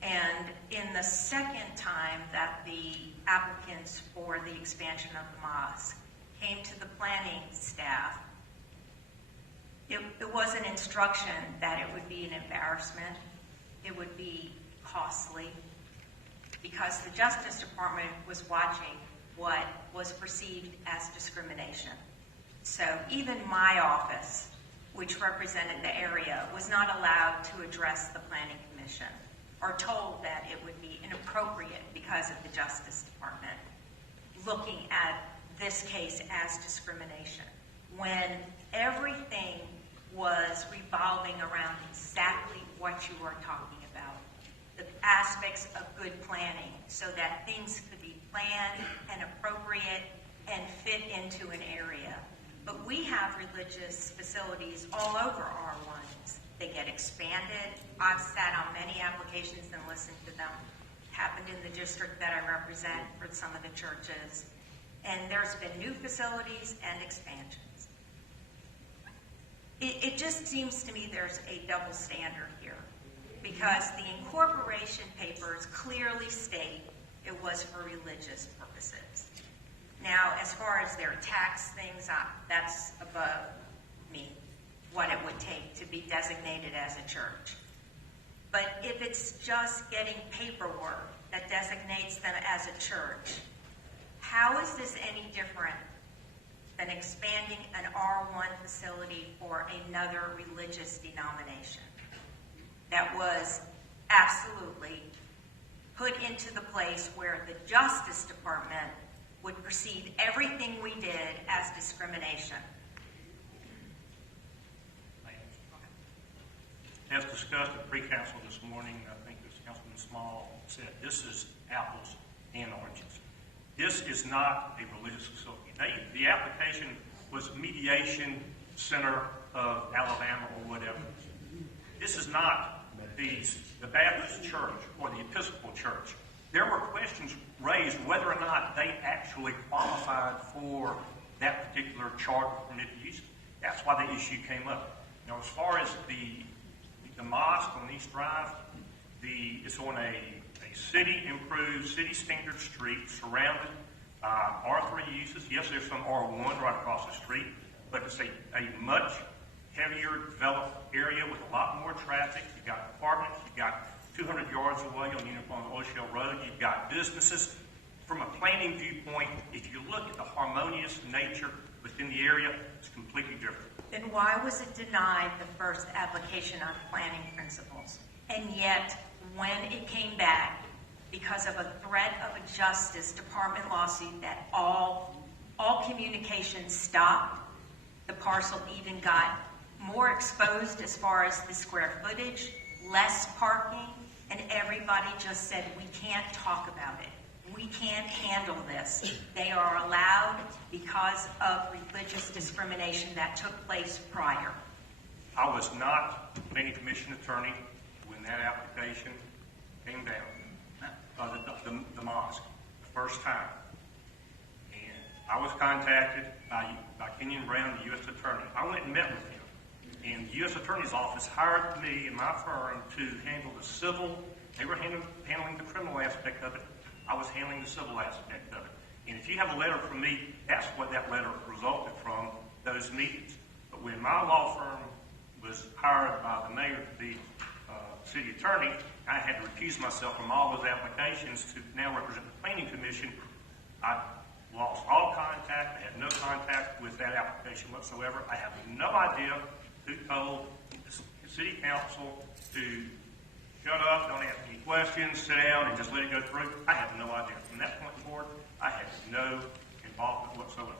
And in the second time that the applicants for the expansion of the mosque came to the planning staff, it was an instruction that it would be an embarrassment, it would be costly, because the Justice Department was watching what was perceived as discrimination. So even my office, which represented the area, was not allowed to address the Planning Commission, or told that it would be inappropriate because of the Justice Department looking at this case as discrimination, when everything was revolving around exactly what you were talking about, the aspects of good planning so that things could be planned and appropriate and fit into an area. But we have religious facilities all over R1s. They get expanded. I've sat on many applications and listened to them. It happened in the district that I represent for some of the churches. And there's been new facilities and expansions. It just seems to me there's a double standard here, because the incorporation papers clearly state it was for religious purposes. Now, as far as their tax things, that's above me, what it would take to be designated as a church. But if it's just getting paperwork that designates them as a church, how is this any different than expanding an R1 facility for another religious denomination that was absolutely put into the place where the Justice Department would perceive everything we did as discrimination? As discussed at pre-council this morning, I think as Councilman Small said, this is apples and oranges. This is not a religious facility. The application was Mediation Center of Alabama or whatever. This is not the Baptist Church or the Episcopal Church. There were questions raised whether or not they actually qualified for that particular charter or permitted use. That's why the issue came up. Now, as far as the mosque on East Drive, it's on a city-improved, city-standard street surrounded R3 uses. Yes, there's some R1 right across the street, but it's a much heavier developed area with a lot more traffic. You've got apartments. You've got 200 yards away on Uniform Oil Shell Road. You've got businesses. From a planning viewpoint, if you look at the harmonious nature within the area, it's completely different. Then why was it denied the first application on planning principles? And yet, when it came back, because of a threat of a Justice Department lawsuit that all communication stopped, the parcel even got more exposed as far as the square footage, less parking, and everybody just said, we can't talk about it. We can't handle this. They are allowed because of religious discrimination that took place prior. I was not the planning commission attorney when that application came down, the mosque, the first time. And I was contacted by Kenyon Brown, the U.S. attorney. I went and met with him. And the U.S. attorney's office hired me and my firm to handle the civil. They were handling the criminal aspect of it. I was handling the civil aspect of it. And if you have a letter from me, that's what that letter resulted from, those meetings. But when my law firm was hired by the mayor to be city attorney, I had to recuse myself from all those applications to now represent the planning commission. I lost all contact. I had no contact with that application whatsoever. I have no idea who told the city council to shut up, don't ask any questions, sit down, and just let it go through. I have no idea. From that point forward, I had no involvement whatsoever.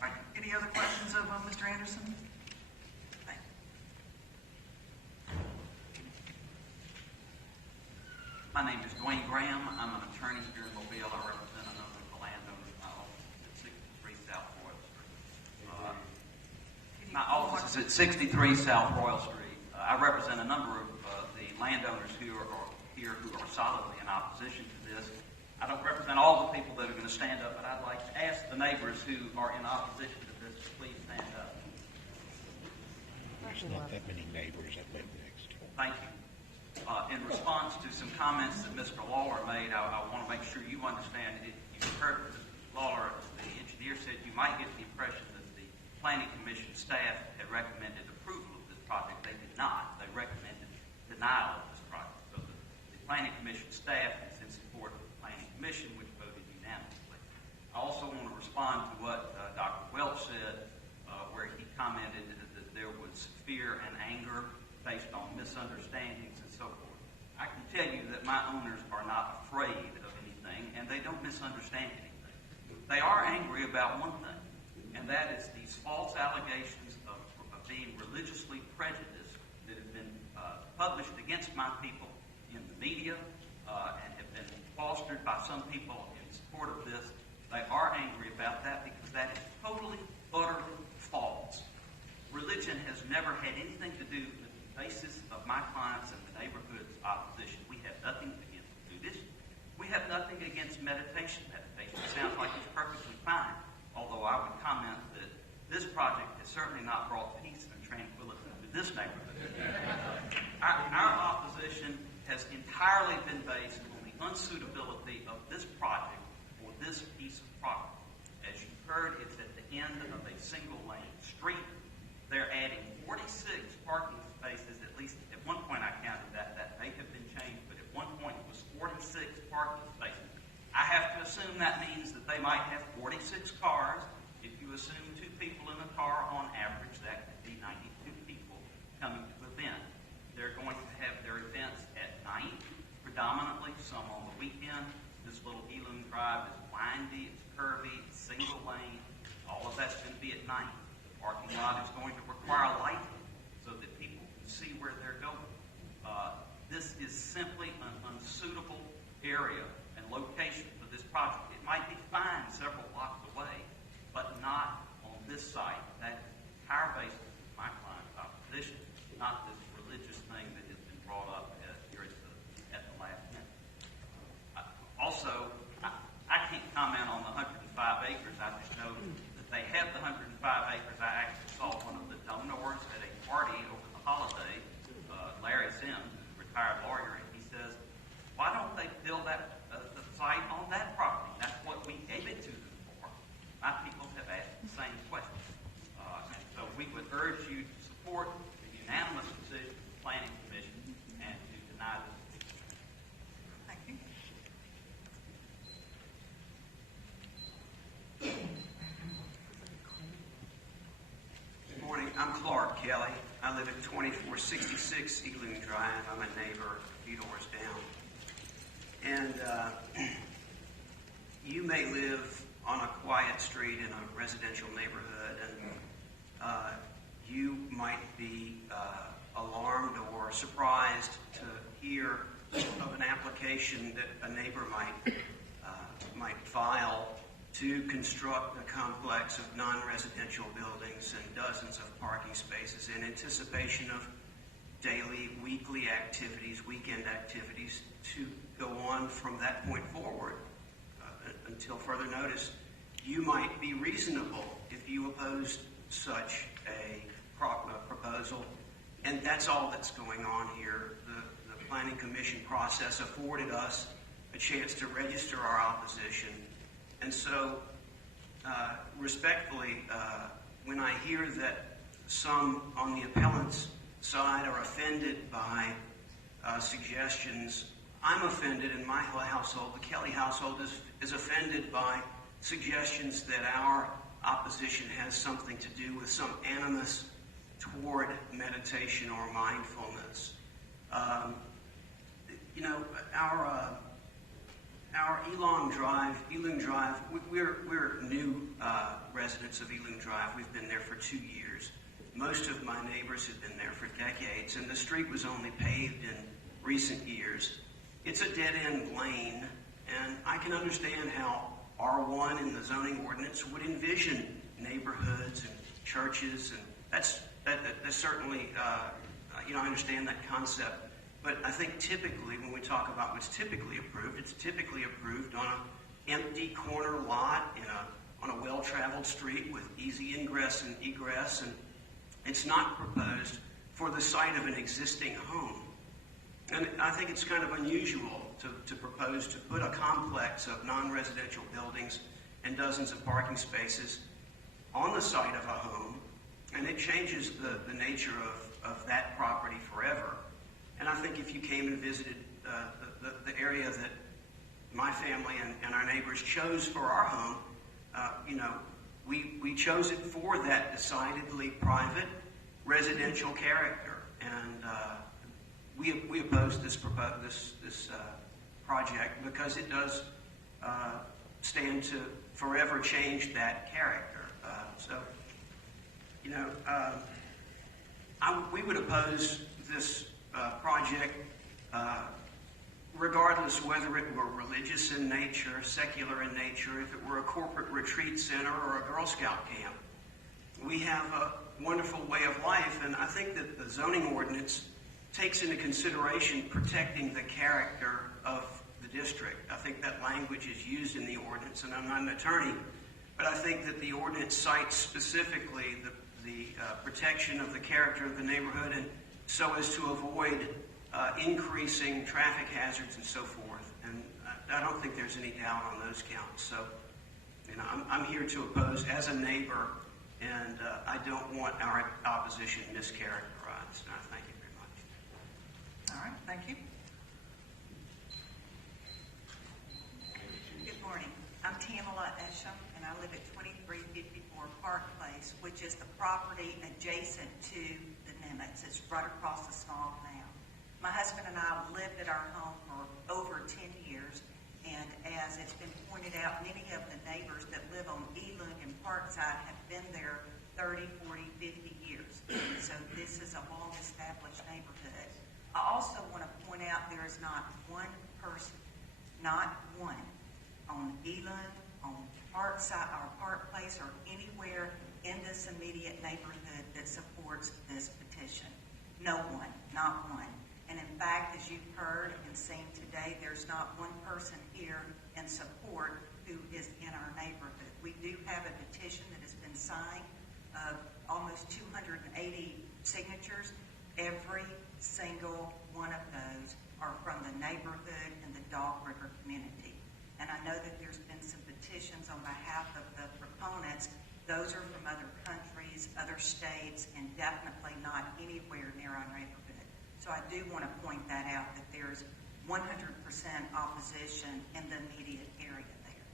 Thank you. Any other questions of Mr. Anderson? Thank you. My name is Dwayne Graham. I'm an attorney here in Mobile. I represent a number of the landowners in my office at 63 South Royal Street. My office is at 63 South Royal Street. I represent a number of the landowners who are here who are solidly in opposition to this. I don't represent all the people that are going to stand up, but I'd like to ask the neighbors who are in opposition to this to please stand up. There's not that many neighbors that live next door. Thank you. In response to some comments that Mr. Lawler made, I want to make sure you understand it. You heard Mr. Lawler, the engineer, said you might get the impression that the Planning Commission staff had recommended approval of this project. They did not. They recommended denial of this project. So the Planning Commission staff is in support of the Planning Commission, which voted unanimously. I also want to respond to what Dr. Welch said, where he commented that there was fear and anger based on misunderstandings and so forth. I can tell you that my owners are not afraid of anything, and they don't misunderstand anything. They are angry about one thing, and that is these false allegations of being religiously prejudiced that have been published against my people in the media and have been fostered by some people in support of this. They are angry about that because that is totally, utterly false. Religion has never had anything to do with the basis of my clients and the neighborhood's opposition. We have nothing against Buddhists. We have nothing against meditation. Meditation sounds like it's perfectly fine, although I would comment that this project has certainly not brought peace and tranquility to this neighborhood. Our opposition has entirely been based on the unsuitability of this project for this piece of property. As you heard, it's at the end of a single-lane street. They're adding 46 parking spaces, at least at one point I counted that. That may have been changed, but at one point it was 46 parking spaces. I have to assume that means that they might have 46 cars. If you assume 2 people in a car on average, that could be 92 people coming to the event. They're going to have their events at night, predominantly, some on the weekend. This little Elam Drive is windy, it's curvy, it's single lane. All of that's going to be at night. The parking lot is going to require lighting so that people can see where they're going. This is simply an unsuitable area and location for this project. It might be fine several blocks away, but not on this site. That is the entire basis of my client's opposition, not this religious thing that has been brought up here at the last minute. Also, I can't comment on the 105 acres. I just know that they have the 105 acres. I actually saw one of the donors at a party over the holiday, Larry Sims, a retired lawyer, and he says, why don't they build that the site on that property? That's what we gave it to them for. My people have asked the same question. And so we would urge you to support the unanimous decision of the Planning Commission and to deny this. Thank you. Kelly. I live at 2466 Ealing Drive. I'm a neighbor a few doors down. And you may live on a quiet street in a residential neighborhood, and you might be alarmed or surprised to hear of an application that a neighbor might file to construct a complex of non-residential buildings and dozens of parking spaces in anticipation of daily, weekly activities, weekend activities to go on from that point forward until further notice. You might be reasonable if you opposed such a proposal, and that's all that's going on here. The Planning Commission process afforded us a chance to register our opposition, and so respectfully, when I hear that some on the appellant's side are offended by suggestions, I'm offended in my household. The Kelly household is offended by suggestions that our opposition has something to do with some animus toward meditation or mindfulness. Our Ealing Drive, we're new residents of Ealing Drive. We've been there for 2 years. Most of my neighbors have been there for decades, and the street was only paved in recent years. It's a dead-end lane, and I can understand how R1 in the zoning ordinance would envision neighborhoods and churches, and that's certainly, I understand that concept. But I think typically when we talk about what's typically approved, it's typically approved on an empty corner lot on a well-traveled street with easy ingress and egress, and it's not proposed for the site of an existing home. And I think it's kind of unusual to propose to put a complex of non-residential buildings and dozens of parking spaces on the site of a home, and it changes the nature of that property forever. And I think if you came and visited the area that my family and our neighbors chose for our home, we chose it for that decidedly private residential character. And we oppose this project because it does stand to forever change that character. We would oppose this project regardless whether it were religious in nature, secular in nature, if it were a corporate retreat center or a Girl Scout camp. We have a wonderful way of life, and I think that the zoning ordinance takes into consideration protecting the character of the district. I think that language is used in the ordinance, and I'm not an attorney, but I think that the ordinance cites specifically the protection of the character of the neighborhood, and so as to avoid increasing traffic hazards and so forth. And I don't think there's any doubt on those counts. So, I'm here to oppose as a neighbor, and I don't want our opposition mischaracterized. And I thank you very much. All right, thank you. Good morning. I'm Tamala Esham, and I live at 2354 Park Place, which is the property adjacent to the Nimitz. It's right across the small canal. My husband and I lived at our home for over 10 years, and as it's been pointed out, many of the neighbors that live on Ealing and Parkside have been there 30, 40, 50 years. So this is a long-established neighborhood. I also want to point out there is not one person, not one, on Ealing, on Parkside, or Park Place, or anywhere in this immediate neighborhood that supports this petition. No one, not one. And in fact, as you've heard and seen today, there's not one person here in support who is in our neighborhood. We do have a petition that has been signed of almost 280 signatures. Every single one of those are from the neighborhood and the Dog River community. And I know that there's been some petitions on behalf of the proponents. Those are from other countries, other states, and definitely not anywhere near our neighborhood. So I do want to point that out, that there's 100% opposition in the immediate area there.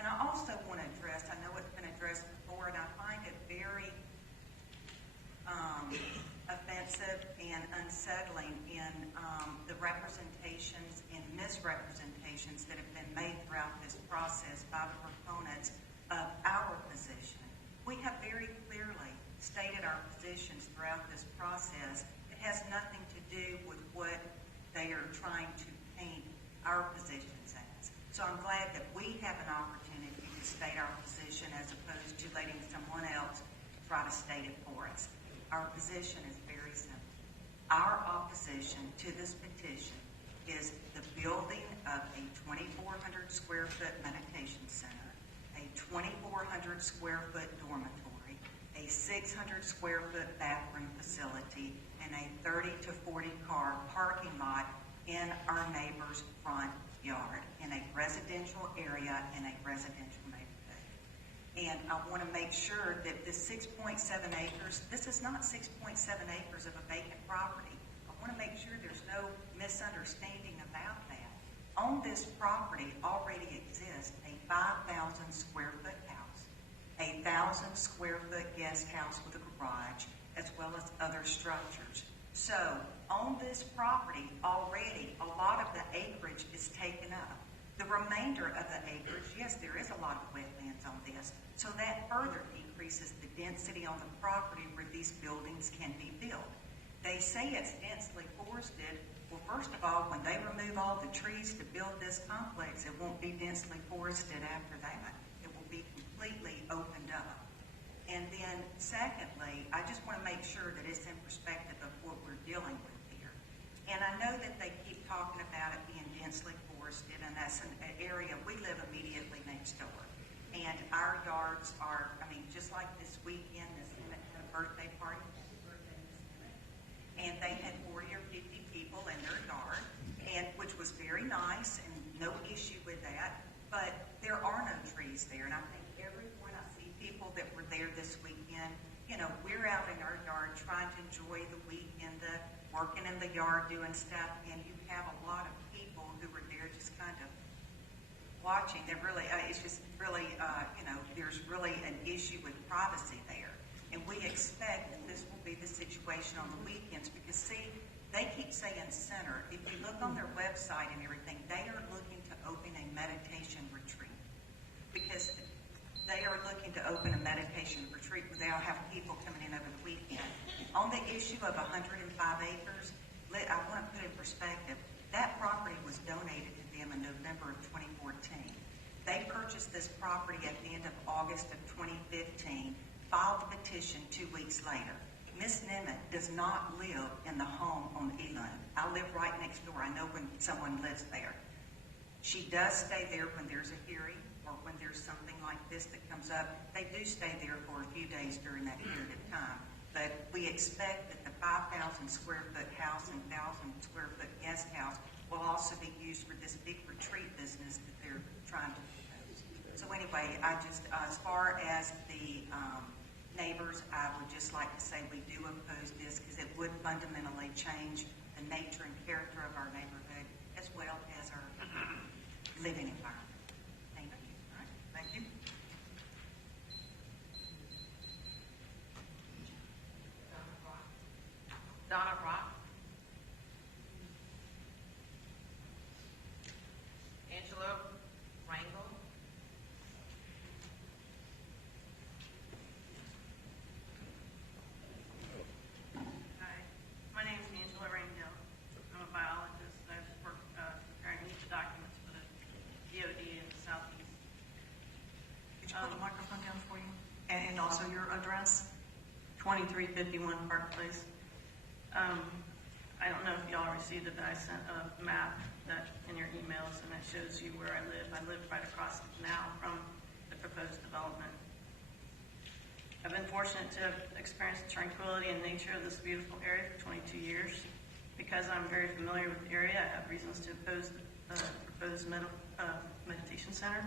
And I also want to address, I know it's been addressed before, and I find it very misrepresentations that have been made throughout this process by the proponents of our position. We have very clearly stated our positions throughout this process. It has nothing to do with what they are trying to paint our positions as. So I'm glad that we have an opportunity to state our position as opposed to letting someone else try to state it for us. Our position is very simple. Our opposition to this petition is the building of a 2,400 square foot meditation center, a 2,400 square foot dormitory, a 600 square foot bathroom facility, and a 30 to 40 car parking lot in our neighbor's front yard in a residential area in a residential neighborhood. And I want to make sure that this 6.7 acres, this is not 6.7 acres of a vacant property. I want to make sure there's no misunderstanding about that. On this property already exists a 5,000 square foot house, a 1,000 square foot guest house with a garage, as well as other structures. So on this property already, a lot of the acreage is taken up. The remainder of the acreage, yes, there is a lot of wetlands on this, so that further decreases the density on the property where these buildings can be built. They say it's densely forested. Well, first of all, when they remove all the trees to build this complex, it won't be densely forested after that. It will be completely opened up. And then secondly, I just want to make sure that it's in perspective of what we're dealing with here. And I know that they keep talking about it being densely forested, and that's an area we live immediately next door. And our yards are, I mean, just like this weekend, this Senate had a birthday party, and they had 40 or 50 people in their yard, and which was very nice and no issue with that. But there are no trees there, and I think everyone I see people that were there this weekend, you know, we're out in our yard trying to enjoy the weekend, working in the yard, doing stuff, and you have a lot of people who were there just kind of watching. They're really, it's just really, you know, there's really an issue with privacy there. And we expect that this will be the situation on the weekends because, see, they keep saying center. If you look on their website and everything, they are looking to open a meditation retreat because they are looking to open a meditation retreat where they'll have people coming in over the weekend. On the issue of 105 acres, I want to put in perspective, that property was donated to them in November of 2014. They purchased this property at the end of August of 2015, filed the petition 2 weeks later. Ms. Nemeth does not live in the home on Elam. I live right next door. I know when someone lives there. She does stay there when there's a hearing or when there's something like this that comes up. They do stay there for a few days during that period of time. But we expect that the 5,000 square foot house and 1,000 square foot guest house will also be used for this big retreat business that they're trying to propose. So anyway, I just, as far as the neighbors, I would just like to say we do oppose this because it would fundamentally change the nature and character of our neighborhood as well as our living environment. Thank you. All right. Thank you. Donna Rock. Angela Rangel. Hi, my name is Angela Rangel. I'm a biologist. I've worked preparing these documents for the DOD in the Southeast. Could you put the microphone down for you? And also your address? 2351 Park Place. I don't know if y'all received it, but I sent a map that in your emails, and it shows you where I live. I live right across the canal from the proposed development. I've been fortunate to have experienced the tranquility and nature of this beautiful area for 22 years. Because I'm very familiar with the area, I have reasons to oppose the proposed meditation center.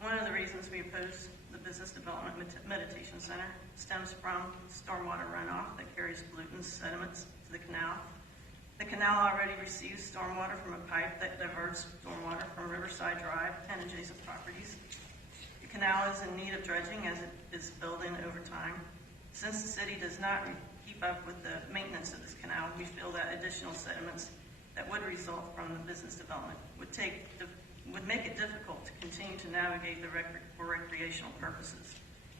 One of the reasons we oppose the business development meditation center stems from stormwater runoff that carries pollutants, sediments to the canal. The canal already receives stormwater from a pipe that diverts stormwater from Riverside Drive and adjacent properties. The canal is in need of dredging as it is filled in over time. Since the city does not keep up with the maintenance of this canal, we feel that additional sediments that would result from the business development would make it difficult to continue to navigate for recreational purposes.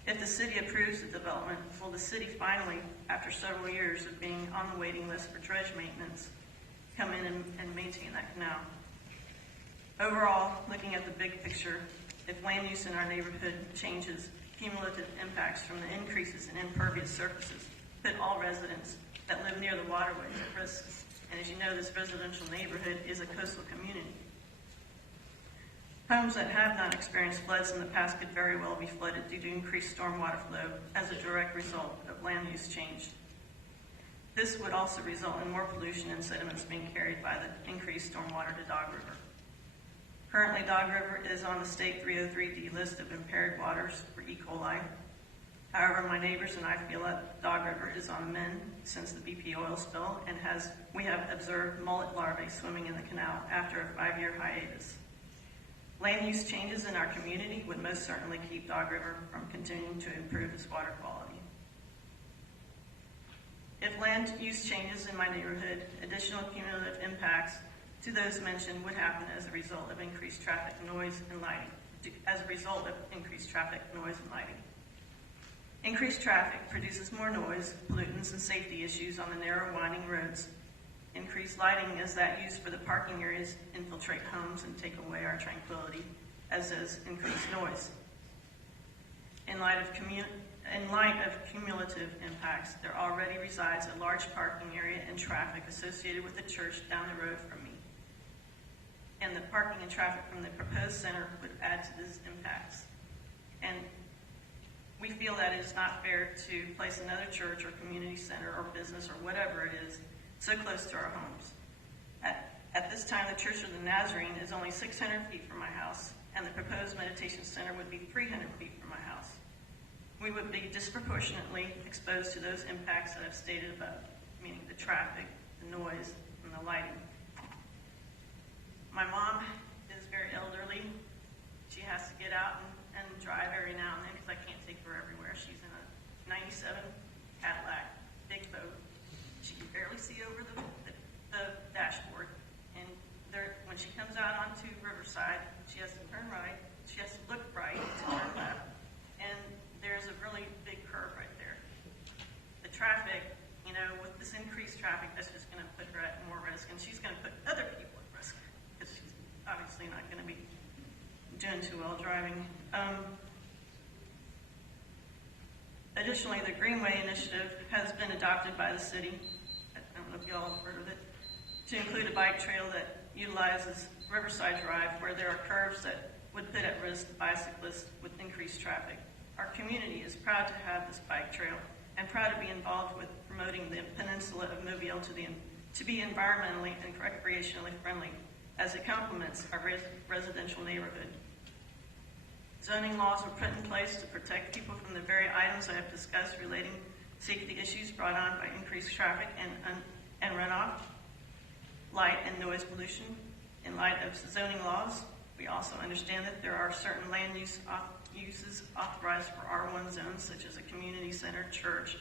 If the city approves the development, will the city finally, after several years of being on the waiting list for dredge maintenance, come in and maintain that canal? Overall, looking at the big picture, if land use in our neighborhood changes, cumulative impacts from the increases in impervious surfaces put all residents that live near the waterways at risk. And as you know, this residential neighborhood is a coastal community. Homes that have not experienced floods in the past could very well be flooded due to increased stormwater flow as a direct result of land use change. This would also result in more pollution and sediments being carried by the increased stormwater to Dog River. Currently, Dog River is on the state 303D list of impaired waters for E. coli. However, my neighbors and I feel that Dog River is on the mend since the BP oil spill, and we have observed mullet larvae swimming in the canal after a 5-year hiatus. Land use changes in our community would most certainly keep Dog River from continuing to improve its water quality. If land use changes in my neighborhood, additional cumulative impacts to those mentioned would happen as a result of increased traffic, noise, and lighting. Increased traffic produces more noise, pollutants, and safety issues on the narrow, winding roads. Increased lighting, as that used for the parking areas, infiltrate homes and take away our tranquility, as does increased noise. In light of cumulative impacts, there already resides a large parking area and traffic associated with the church down the road from me. And the parking and traffic from the proposed center would add to these impacts. And we feel that it is not fair to place another church or community center or business or whatever it is so close to our homes. At this time, the Church of the Nazarene is only 600 feet from my house, and the proposed meditation center would be 300 feet from my house. We would be disproportionately exposed to those impacts that I've stated above, meaning the traffic, the noise, and the lighting. My mom is very elderly. She has to get out and drive every now and then because I can't take her everywhere. She's in a 97 Cadillac, big boat. She can barely see over the dashboard. And when she comes out onto Riverside, she has to turn right. She has to look right to turn left. And there's a really big curve right there. The traffic, with this increased traffic, that's just going to put her at more risk. And she's going to put other people at risk because she's obviously not going to be doing too well driving. Additionally, the Greenway Initiative has been adopted by the city. I don't know if y'all have heard of it. To include a bike trail that utilizes Riverside Drive, where there are curves that would put at risk bicyclists with increased traffic. Our community is proud to have this bike trail and proud to be involved with promoting the peninsula of Mobile to be environmentally and recreationally friendly, as it complements our residential neighborhood. Zoning laws were put in place to protect people from the very items I have discussed relating safety issues brought on by increased traffic and runoff, light and noise pollution. In light of zoning laws, we also understand that there are certain land uses authorized for R1 zones, such as a community center, church,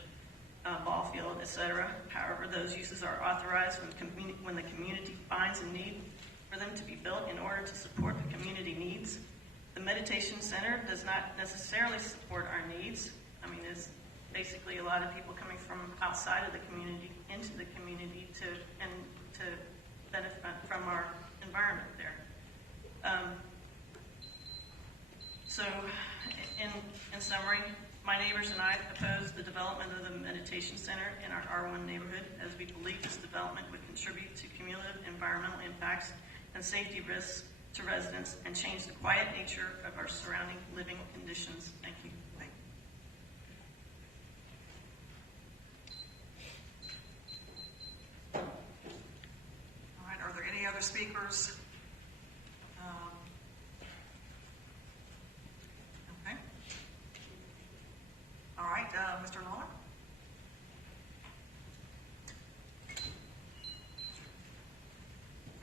ball field, etc. However, those uses are authorized when the community finds a need for them to be built in order to support the community needs. The meditation center does not necessarily support our needs. I mean, it's basically a lot of people coming from outside of the community into the community to benefit from our environment there. So, in summary, my neighbors and I oppose the development of the meditation center in our R1 neighborhood, as we believe this development would contribute to cumulative environmental impacts and safety risks to residents and change the quiet nature of our surrounding living conditions. Thank you. All right, are there any other speakers? Okay. All right, Mr. Lawler?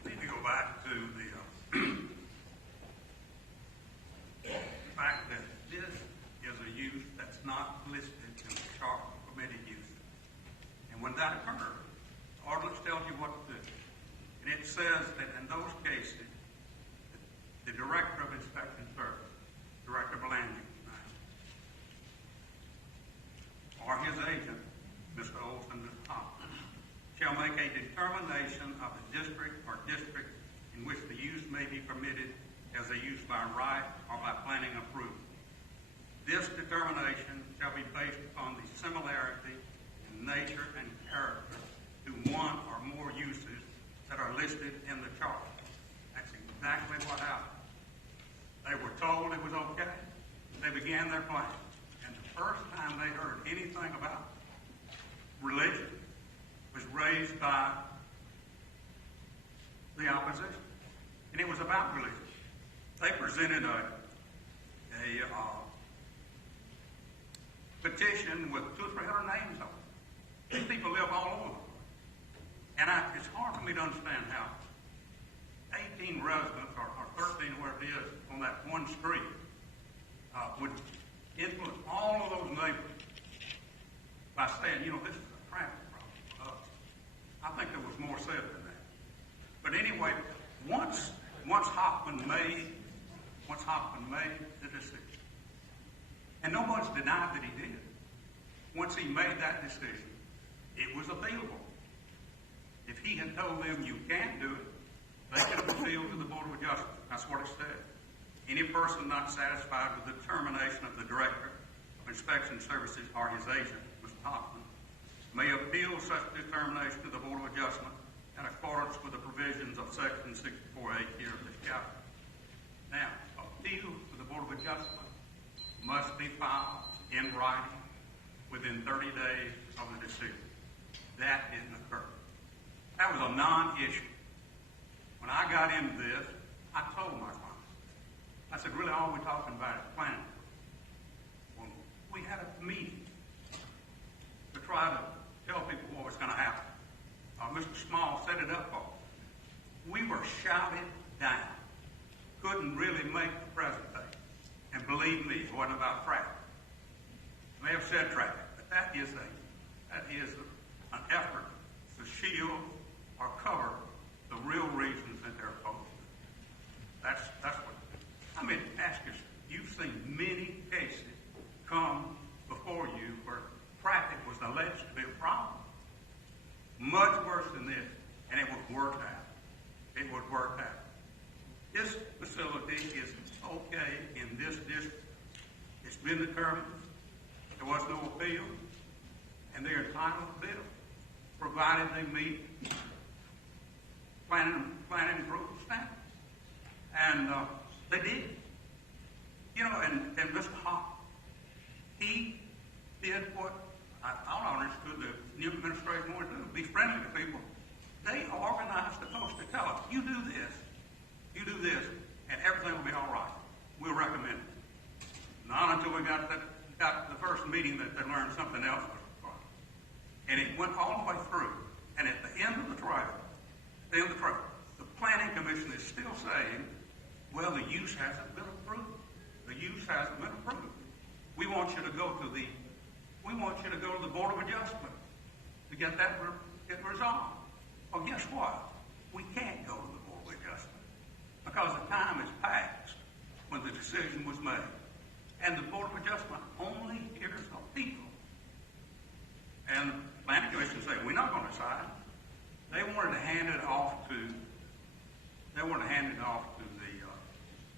I need to go back to the fact that this is a use that's not listed in the chart of permitted use. And when that occurs, the ordinance tells you what to do. And it shall make a determination of the district or districts in which the use may be permitted as a use by right or by planning approval. This determination shall be based upon the similarity in nature and character to one or more uses that are listed in the chart. That's exactly what happened. They were told it was okay. They began their plan. And the first time they heard anything about religion was raised by the opposition. And it was about religion. They presented a petition with 200 or 300 names on it. These people live all over. And it's hard for me to understand how 18 residents or 13, whatever it is, on that one street would influence all of those neighbors by saying, this is a traffic problem for us. I think there was more said than that. But anyway, once Hoffman made the decision, and nobody's denied that he did. Once he made that decision, it was appealable. If he had told them you can't do it, they could have appealed to the Board of Adjustment. That's what it said. Any person not satisfied with the determination of the Director of Inspection Services or his agent, Mr. Hoffman, may appeal such determination to the Board of Adjustment in accordance with the provisions of Section 64A here of the chapter. Now, appeal to the Board of Adjustment must be filed in writing within 30 days of the decision. That didn't occur. That was a non-issue. When I got into this, I told my clients, I said, really all we're talking about is planning. Well, we had a meeting to try to tell people what was going to happen. Mr. Small set it up for us. We were shouted down. Couldn't really make the presentation. And believe me, it wasn't about traffic. I may have said traffic, but that is an effort to shield or cover the real reasons that they're opposed. That's what. I mean, ask yourself. You've seen many cases come before you where traffic was alleged to be a problem. Much worse than this, and it was worked out. It was worked out. This facility is okay in this district. It's been determined. There was no appeal, and they're entitled to build, provided they meet planning approval standards. And they did. And Mr. Hoffman, he did what I understood the new administration wanted to do, be friendly to people. They organized the post to tell us, you do this, and everything will be all right. We'll recommend it. Not until we got the first meeting that they learned something else was required. And it went all the way through. And at the end of the trial, the Planning Commission is still saying, well, the use hasn't been approved. The use hasn't been approved. We want you to go to the Board of Adjustment to get that resolved. Well, guess what? We can't go to the Board of Adjustment because the time has passed when the decision was made. And the Board of Adjustment only hears of people. And the Planning Commission said, we're not going to decide. They wanted to hand it off to the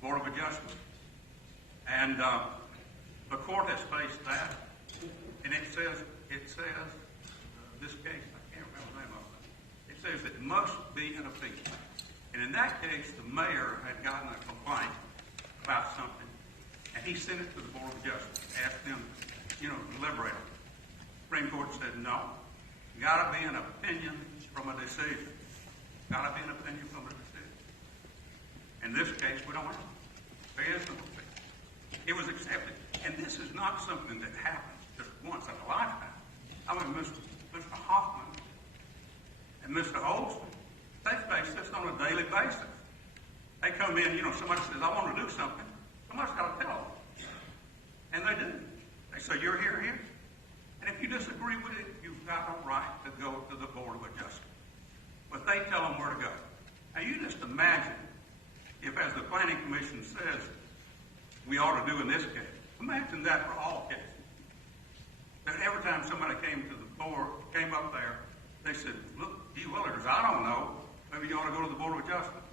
Board of Adjustment. And the court has faced that. And it says this case, I can't remember the name of it. It says it must be an appeal. And in that case, the mayor had gotten a complaint about something, and he sent it to the Board of Adjustment, asked them, to deliberate on it. The Supreme Court said no. Got to be an opinion from a decision. Got to be an opinion from a decision. In this case, we don't have. There is no opinion. It was accepted. And this is not something that happens just once in a lifetime. I mean, Mr. Hoffman and Mr. Olson, they face this on a daily basis. They come in, somebody says, I want to do something. Somebody's got to tell them. And they do. They say, you're here. And if you disagree with it, you've got a right to go to the Board of Adjustment. But they tell them where to go. Now, you just imagine if, as the Planning Commission says, we ought to do in this case, imagine that for all cases. That every time somebody came up there They said, look, gee willikers, I don't know. Maybe you ought to go to the Board of Adjustment.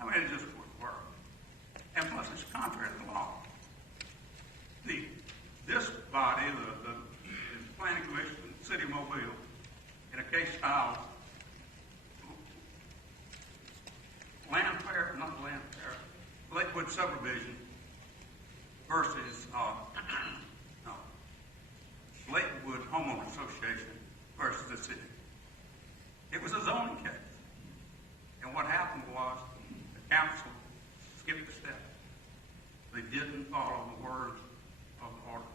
I mean, it just wouldn't work. And plus, it's contrary to the law. This body, the Planning Commission, the City of Mobile, in a case filed Lakewood subdivision versus Lakewood Homeowner Association versus the city. It was a zoning case. And what happened was the council skipped a step. They didn't follow the words of the order.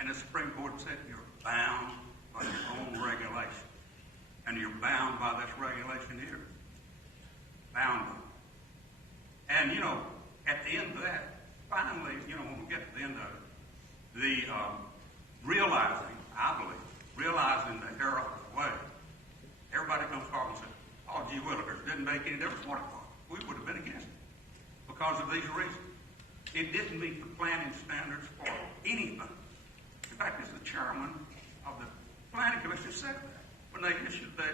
And the Supreme Court said you're bound by your own regulation. And you're bound by this regulation here. Bound by it. And, you know, at the end of that, finally, you know, when we get to the end of it, the realizing the error of the way, everybody comes forward and says, oh, gee willikers, didn't make any difference what it was. We would have been against it because of these reasons. It didn't meet the planning standards for anything. In fact, as the chairman of the Planning Commission said that, when they issued the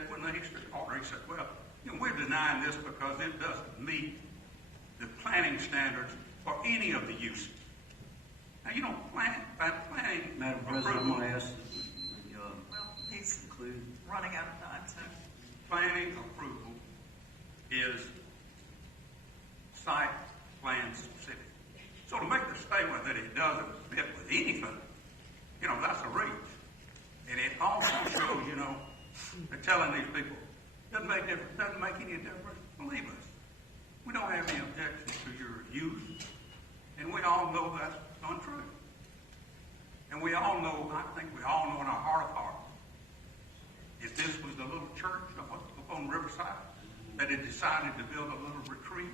order, he said, well, you know, we're denying this because it doesn't meet the planning standards for any of the uses. Now, you don't plan planning. Madam President, I'm going to ask Well, he's include. running out of time, so. Planning approval is site plan specific. So to make the statement that it doesn't fit with anything, you know, that's a reach. And it also shows, you know, they're telling these people, doesn't make any difference. Believe us. We don't have any objection to your use. And we all know that's untrue. And we all know, I think we all know in our heart of hearts, if this was the little church up on Riverside that had decided to build a little retreat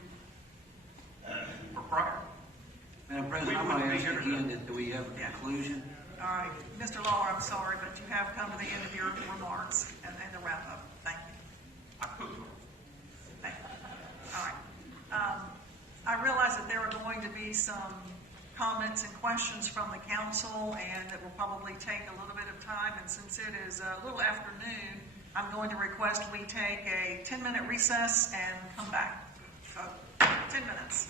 for prayer. Madam President, I'm going to ask again that we have a conclusion. All right, Mr. Lawler, I'm sorry, but you have come to the end of your remarks and the wrap-up. Thank you. I could. Thank you. All right. I realize that there are going to be some comments and questions from the council, and it will probably take a little bit of time. And since it is a little afternoon, I'm going to request we take a 10-minute recess and come back. So, 10 minutes.